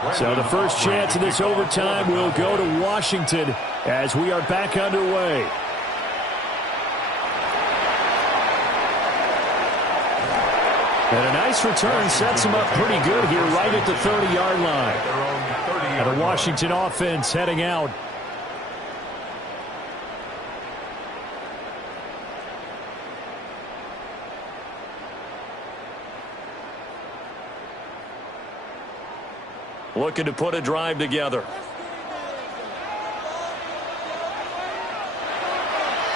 So the first chance of this overtime will go to Washington as we are back underway. And a nice return sets him up pretty good here right at the 30-yard line. And the Washington offense heading out. Looking to put a drive together.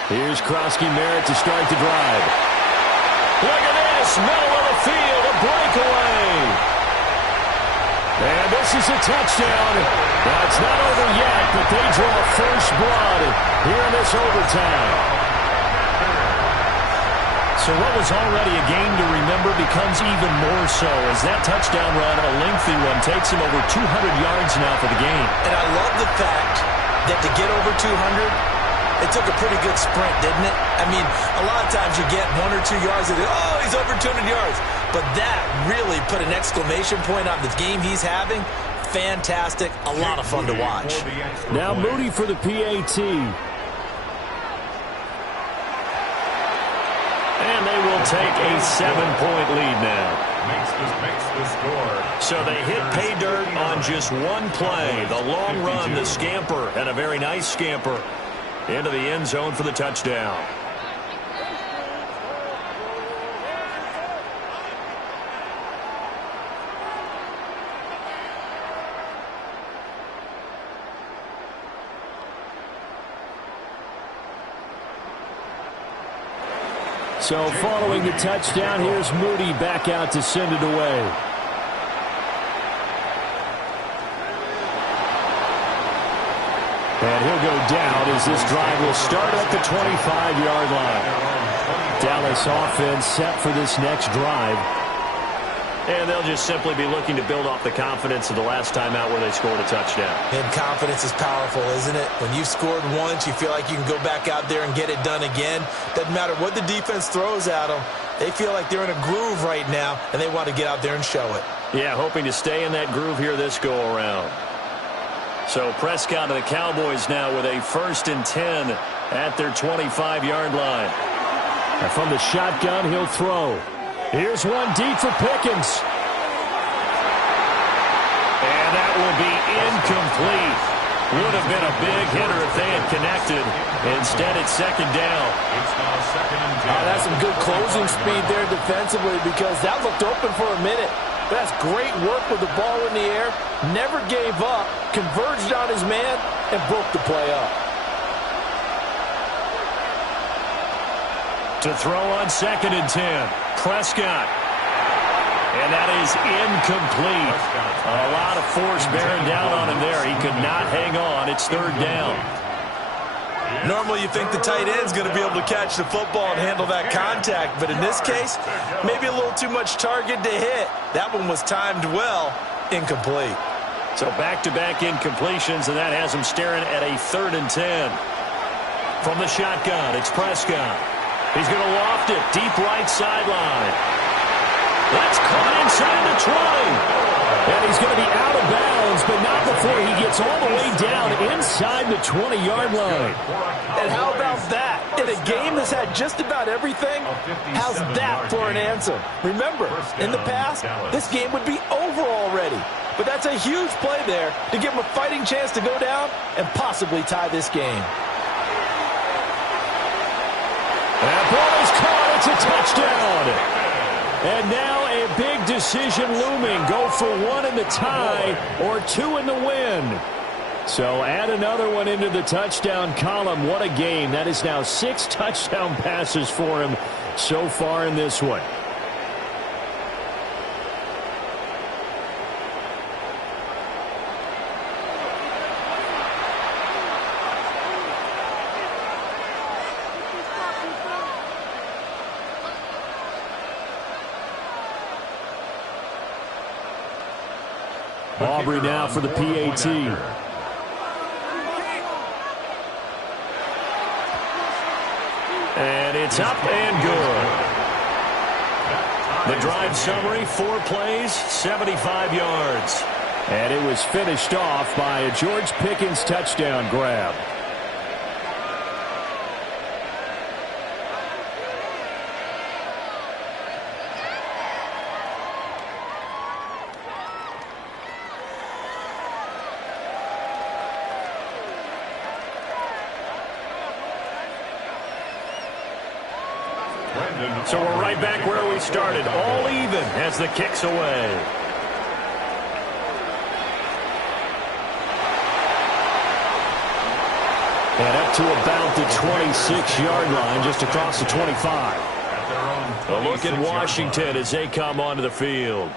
Here's Krosky-Merritt to start the drive. Look at this, middle of the field, a breakaway. And this is a touchdown. Now, it's not over yet, but they draw first blood here in this overtime. So what was already a game to remember becomes even more so as that touchdown run, a lengthy one, takes him over 200 yards now for the game. And I love the fact that to get over 200, it took a pretty good sprint, didn't it? I mean, a lot of times you get 1 or 2 yards and oh, he's over 200 yards. But that really put an exclamation point on the game he's having. Fantastic. A lot of fun to watch. Now Moody for the PAT. And they will take a 7-point lead now. Makes the score. So they hit pay dirt on just one play. The long run, the scamper, and a very nice scamper into the end zone for the touchdown. So following the touchdown, here's Moody back out to send it away. And he'll go down as this drive will start at the 25-yard line. Dallas offense set for this next drive. And they'll just simply be looking to build off the confidence of the last time out where they scored a touchdown. And confidence is powerful, isn't it? When you've scored once, you feel like you can go back out there and get it done again. Doesn't matter what the defense throws at them. They feel like they're in a groove right now, and they want to get out there and show it. Yeah, hoping to stay in that groove here this go-around. So Prescott of the Cowboys now with a 1st and 10 at their 25-yard line. And from the shotgun, he'll throw. Here's one deep for Pickens. And that will be incomplete. Would have been a big hitter if they had connected. Instead, it's 2nd down. That's some good closing speed there defensively because that looked open for a minute. But that's great work with the ball in the air. Never gave up, converged on his man, and broke the play up. To throw on 2nd and 10. Prescott. And that is incomplete. A lot of force bearing down on him there. He could not hang on. It's 3rd down. Normally you think the tight end's going to be able to catch the football and handle that contact. But in this case, maybe a little too much target to hit. That one was timed well. Incomplete. So back-to-back incompletions, and that has him staring at a 3rd and 10. From the shotgun, it's Prescott. He's going to loft it, deep right sideline. That's caught inside the 20. And he's going to be out of bounds, but not before he gets all the way down inside the 20-yard line. And how about that? In a game that's had just about everything, how's that for an answer? Remember, in the past, this game would be over already. But that's a huge play there to give him a fighting chance to go down and possibly tie this game. That ball is caught. It's a touchdown. And now a big decision looming. Go for 1 in the tie or 2 in the win. So add another one into the touchdown column. What a game. That is now 6 touchdown passes for him so far in this one. Aubrey now for the PAT. And it's up and good. The drive summary, 4 plays, 75 yards. And it was finished off by a George Pickens touchdown grab. So we're right back where we started, all even as the kick's away. And up to about the 26-yard line, just across the 25. A look at Washington as they come onto the field.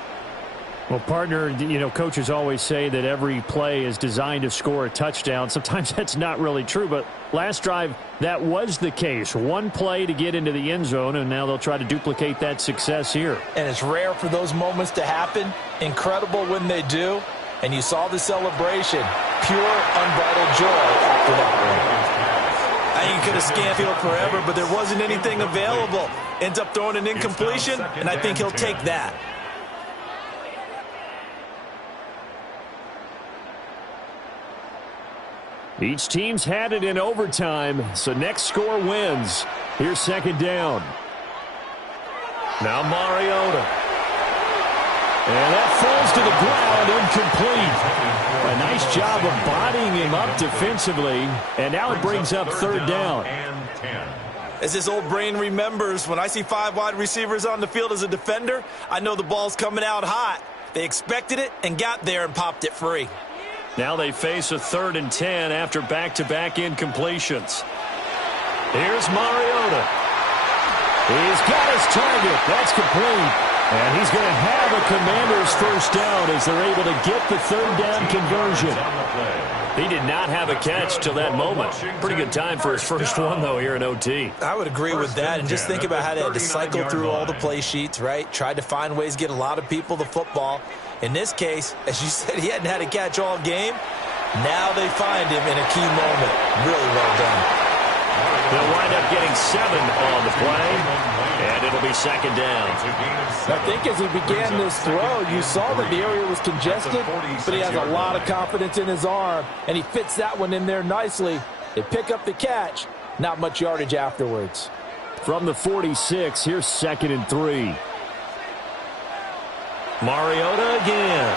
Well, partner, coaches always say that every play is designed to score a touchdown. Sometimes that's not really true, but last drive, that was the case. One play to get into the end zone, and now they'll try to duplicate that success here. And it's rare for those moments to happen. Incredible when they do. And you saw the celebration. Pure, unbridled joy after that one. I think he could have scanned field forever, but there wasn't anything available. Ends up throwing an incompletion, and I think he'll take that. Each team's had it in overtime, so next score wins. Here's second down. Now Mariota. And that falls to the ground, incomplete. A nice job of bodying him up defensively, and now it brings up third down. As this old brain remembers, when I see 5 wide receivers on the field as a defender, I know the ball's coming out hot. They expected it and got there and popped it free. Now they face a 3rd and 10 after back-to-back incompletions. Here's Mariota. He's got his target. That's complete. And he's going to have a Commander's first down as they're able to get the third down conversion. He did not have a catch till that moment. Pretty good time for his first one, though, here in OT. I would agree with that. And just think about how they had to cycle through all the play sheets, right? Tried to find ways to get a lot of people the football. In this case, as you said, he hadn't had a catch all game. Now they find him in a key moment. Really well done. They'll wind up getting 7 on the play, and it'll be second down. I think as he began this throw, you saw that the area was congested, but he has a lot of confidence in his arm, and he fits that one in there nicely. They pick up the catch, not much yardage afterwards. From the 46, here's 2nd and 3. Mariota again.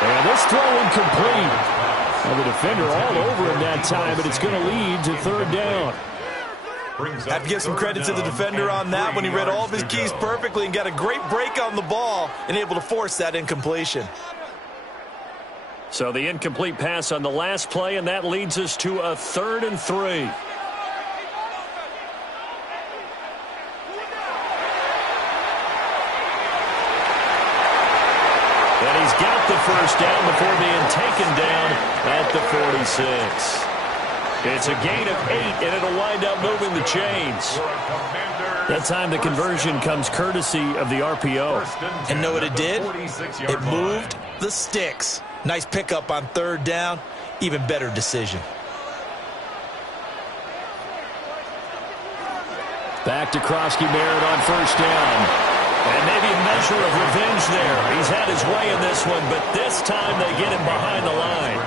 And this throw incomplete. Well, the defender all over him that time, but it's going to lead to third down. I have to give some credit to the defender on that when he read all of his keys perfectly and got a great break on the ball and able to force that incompletion. So the incomplete pass on the last play, and that leads us to a 3rd and 3. And he's got the first down before being taken down at the 46. It's a gain of 8, and it'll wind up moving the chains. That time the conversion comes courtesy of the RPO. And know what it did? It moved the sticks. Nice pickup on 3rd down. Even better decision. Back to Krosky-Merritt on first down. And maybe a measure of revenge there. He's had his way in this one, but this time they get him behind the line.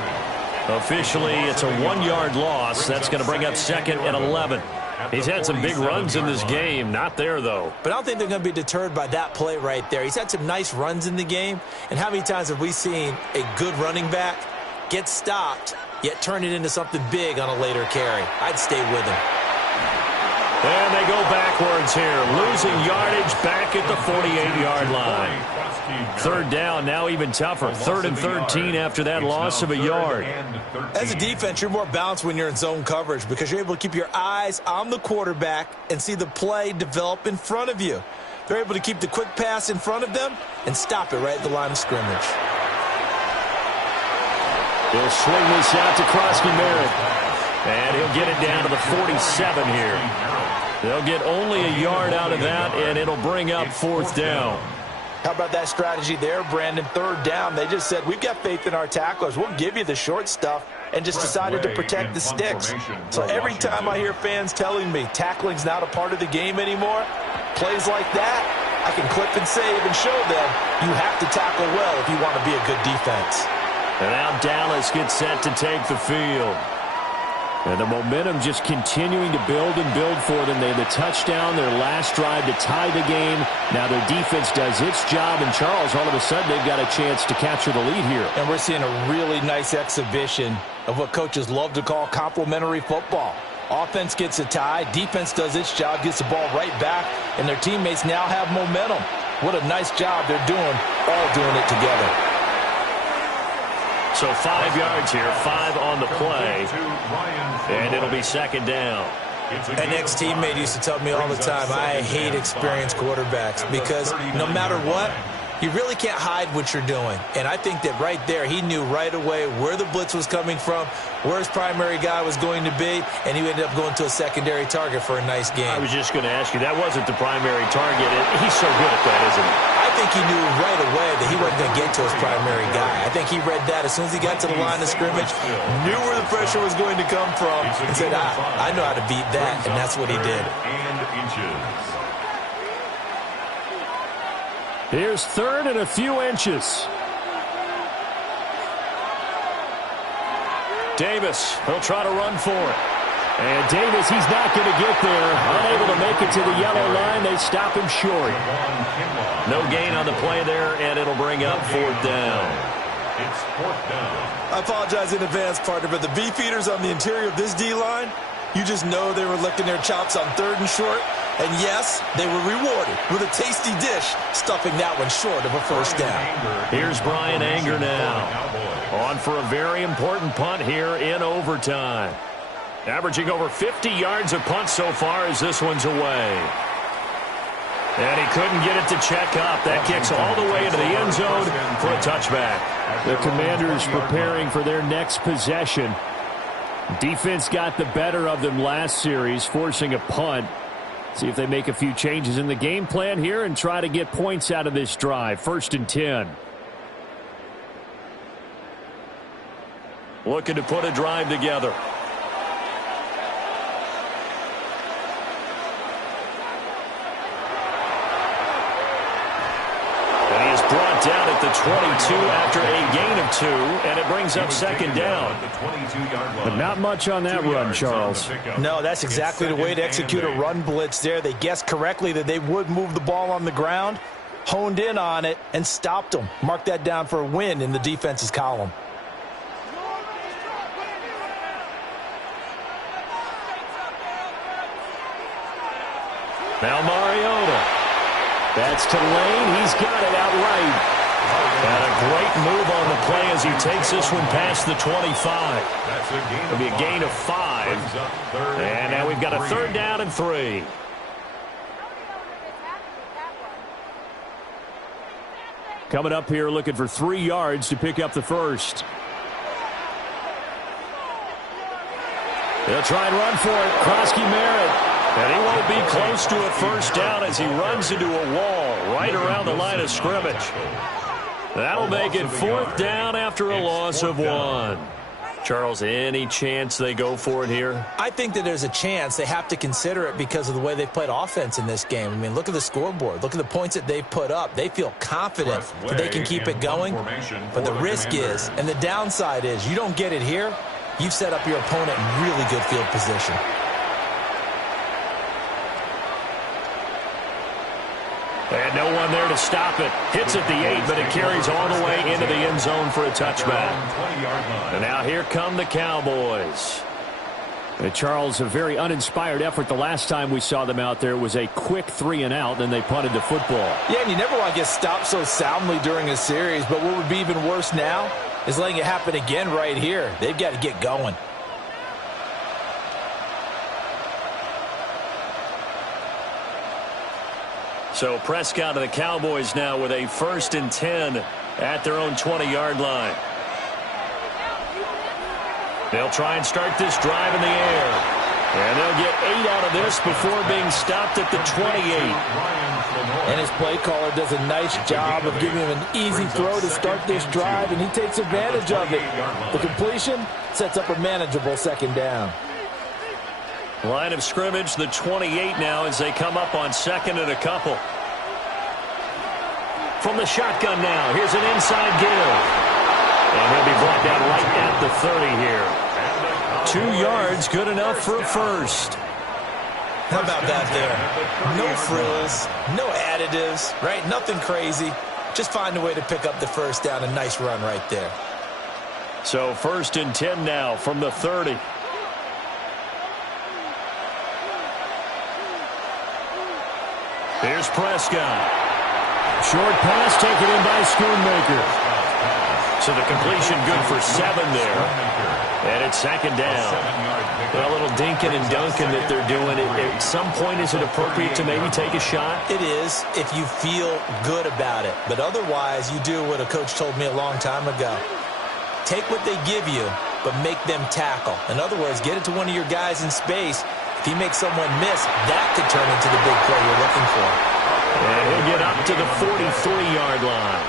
Officially, it's a 1-yard loss. That's going to bring up 2nd and 11. He's had some big runs in this game. Not there, though. But I don't think they're going to be deterred by that play right there. He's had some nice runs in the game. And how many times have we seen a good running back get stopped, yet turn it into something big on a later carry? I'd stay with him. And they go backwards here, losing yardage back at the 48-yard line. 3rd down, now even tougher. 3rd and 13 after that loss of a yard. As a defense, you're more balanced when you're in zone coverage because you're able to keep your eyes on the quarterback and see the play develop in front of you. They're able to keep the quick pass in front of them and stop it right at the line of scrimmage. They'll swing this out to Krosky-Merritt. And he'll get it down to the 47 here. They'll get only a yard out of that, and it'll bring up 4th down. How about that strategy there, Brandon? 3rd down. They just said, we've got faith in our tacklers. We'll give you the short stuff, and just decided to protect the sticks. So every time I hear fans telling me tackling's not a part of the game anymore, plays like that, I can clip and save and show them you have to tackle well if you want to be a good defense. And now Dallas gets set to take the field. And the momentum just continuing to build and build for them. They had the touchdown, their last drive to tie the game. Now their defense does its job, and Charles, all of a sudden, they've got a chance to capture the lead here. And we're seeing a really nice exhibition of what coaches love to call complementary football. Offense gets a tie, defense does its job, gets the ball right back, and their teammates now have momentum. What a nice job they're doing, all doing it together. So 5 yards here, 5 on the play, and it'll be second down. An ex-teammate used to tell me all the time, I hate experienced quarterbacks because no matter what, you really can't hide what you're doing. And I think that right there, he knew right away where the blitz was coming from, where his primary guy was going to be, and he ended up going to a secondary target for a nice game. I was just going to ask you, that wasn't the primary target. He's so good at that, isn't he? I think he knew right away that he wasn't going to get to his primary guy. I think he read that as soon as he got to the line of scrimmage, knew where the pressure was going to come from, and said, I know how to beat that, and that's what he did. Here's third and a few inches. Davis, he'll try to run for it. And Davis, he's not going to get there. Unable to make it to the yellow line. They stop him short. No gain on the play there, and it'll bring up fourth down. It's fourth down. I apologize in advance, partner, but the beefeaters on the interior of this D-line, you just know they were licking their chops on third and short. And yes, they were rewarded with a tasty dish, stuffing that one short of a first down. Here's Brian Anger now. On for a very important punt here in overtime. Averaging over 50 yards of punt so far as this one's away. And he couldn't get it to check up. That kicks all the way into the end zone for a touchback. The Commanders preparing for their next possession. Defense got the better of them last series, forcing a punt. See if they make a few changes in the game plan here and try to get points out of this drive. 1st and 10. Looking to put a drive together. And he is brought down at the 22 after a gain of 2, and it brings up second down. But not much on that run, Charles. No, that's exactly the way to execute a run blitz there. They guessed correctly that they would move the ball on the ground, honed in on it, and stopped them. Mark that down for a win in the defense's column. Now Mariota. That's to Lane. He's got it outright. And a great move on the play as he takes this one past the 25. It'll be a gain of 5. And now we've got a third down and 3. Coming up here looking for 3 yards to pick up the first. They'll try and run for it. Krosky Merritt. And he won't be close to a first down as he runs into a wall right around the line of scrimmage. That'll make it fourth down after a loss of 1. Charles, any chance they go for it here? I think that there's a chance. They have to consider it because of the way they played offense in this game. I mean, look at the scoreboard. Look at the points that they've put up. They feel confident that they can keep it going. But the risk is, and the downside is, you don't get it here, you've set up your opponent in really good field position. And no one there to stop it. Hits at the 8, but it carries all the way into the end zone for a touchback. And now here come the Cowboys. And Charles, a very uninspired effort. The last time we saw them out there was a quick 3 and out, and they punted the football. Yeah, and you never want to get stopped so soundly during a series, but what would be even worse now is letting it happen again right here. They've got to get going. So Prescott and the Cowboys now with a 1st and 10 at their own 20-yard line. They'll try and start this drive in the air. And they'll get 8 out of this before being stopped at the 28. And his play caller does a nice job of giving him an easy throw to start this drive, and he takes advantage of it. The completion sets up a manageable second down. Line of scrimmage, the 28 now as they come up on 2nd and a couple. from the shotgun now. Here's an inside give. And he'll be brought down right at the 30 here. 2 yards, good enough for a first. How about that there? No frills, no additives, right? Nothing crazy. Just find a way to pick up the first down. A nice run right there. So 1st and 10 now from the 30. Here's Prescott. Short pass taken in by Schoonmaker. So the completion good for 7 there. And it's 2nd down. A little dinking and dunking that they're doing. At some point, is it appropriate to maybe take a shot? It is if you feel good about it. But otherwise, you do what a coach told me a long time ago. Take what they give you, but make them tackle. In other words, get it to one of your guys in space. If he makes someone miss, that could turn into the big play you're looking for. And he'll get up to the 43-yard line.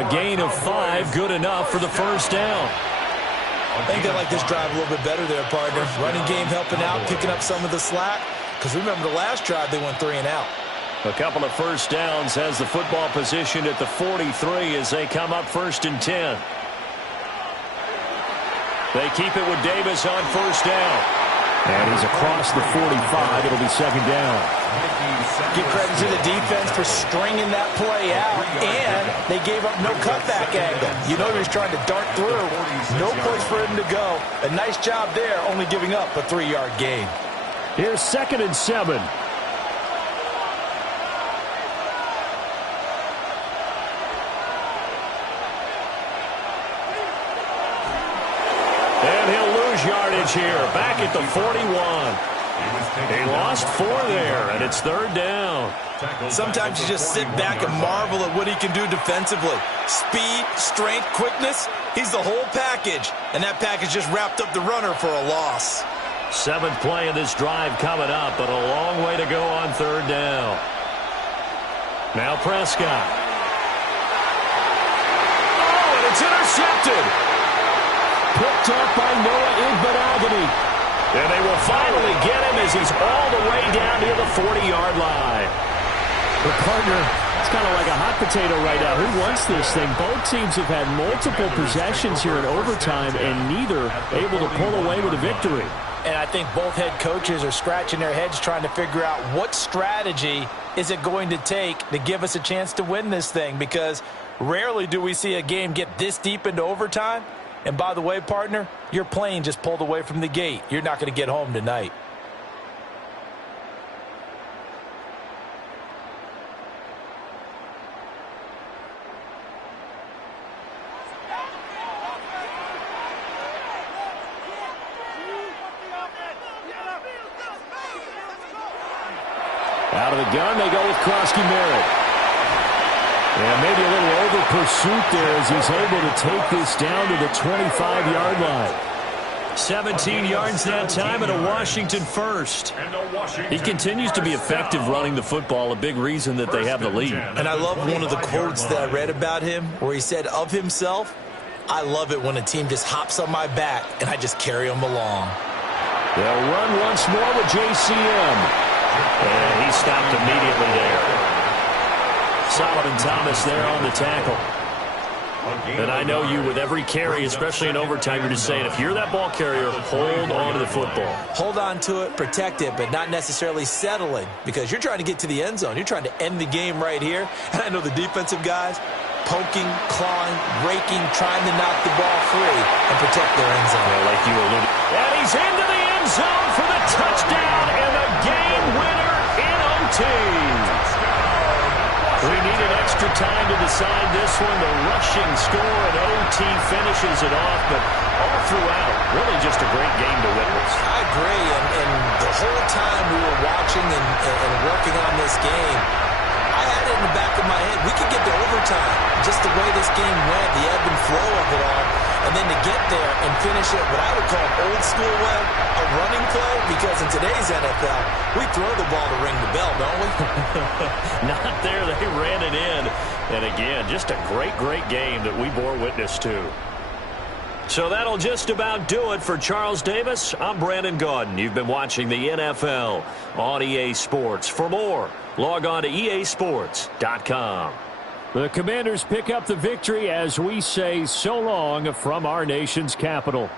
A gain of 5, good enough for the first down. I think they like this drive a little bit better there, partner. Running game helping out, picking up some of the slack. Because remember the last drive, they went 3 and out. A couple of first downs has the football positioned at the 43 as they come up 1st and 10. They keep it with Davis on 1st down. And he's across the 45. It'll be 2nd down. Give credit to the defense for stringing that play out, and they gave up no cutback angle. You know he was trying to dart through. No place for him to go. A nice job there, only giving up a 3-yard gain. Here's 2nd and 7. And he'll lose yardage here, back at the 41. He lost 4 there, and it's 3rd down. Sometimes you just sit back and marvel at what he can do defensively. Speed, strength, quickness, he's the whole package. And that package just wrapped up the runner for a loss. 7th play of this drive coming up, but a long way to go on 3rd down. Now Prescott. Oh, and it's intercepted. Picked up by Noah Igbenogany. And they will finally get him as he's all the way down near the 40-yard line. The partner, it's kind of like a hot potato right now. Who wants this thing? Both teams have had multiple possessions here in overtime, and neither able to pull away with a victory. And I think both head coaches are scratching their heads trying to figure out what strategy is it going to take to give us a chance to win this thing, because rarely do we see a game get this deep into overtime. And by the way, partner, your plane just pulled away from the gate. You're not going to get home tonight. Out of the gun, they go with Krosky-Merritt. And maybe a little over pursuit there as he's able to take this down to the 25-yard line. 17 yards that time and a Washington first. He continues to be effective running the football, a big reason that they have the lead. And I love one of the quotes that I read about him where he said of himself, I love it when a team just hops on my back and I just carry them along. They'll run once more with JCM. And he stopped immediately there. Solomon Thomas there on the tackle. And I know you, with every carry, especially in overtime, you're just saying, if you're that ball carrier, hold on to the football. Hold on to it, protect it, but not necessarily settling, because you're trying to get to the end zone. You're trying to end the game right here. And I know the defensive guys poking, clawing, raking, trying to knock the ball free and protect their end zone. Yeah, like you alluded. And he's into the end zone for the touchdown and the game winner in OT. We needed extra time to decide this one. The rushing score and OT finishes it off, but all throughout, really just a great game to witness. I agree, and the whole time we were watching and working on this game, I had it in the back of my head. We could get to overtime. Just the way this game went, the ebb and flow of it all. And then to get there and finish it what I would call an old school way, a running play, because in today's NFL, we throw the ball to ring the bell, don't we? Not there. They ran it in. And again, just a great, great game that we bore witness to. So that'll just about do it for Charles Davis. I'm Brandon Gaudin. You've been watching the NFL on EA Sports. For more, log on to easports.com. The Commanders pick up the victory as we say so long from our nation's capital.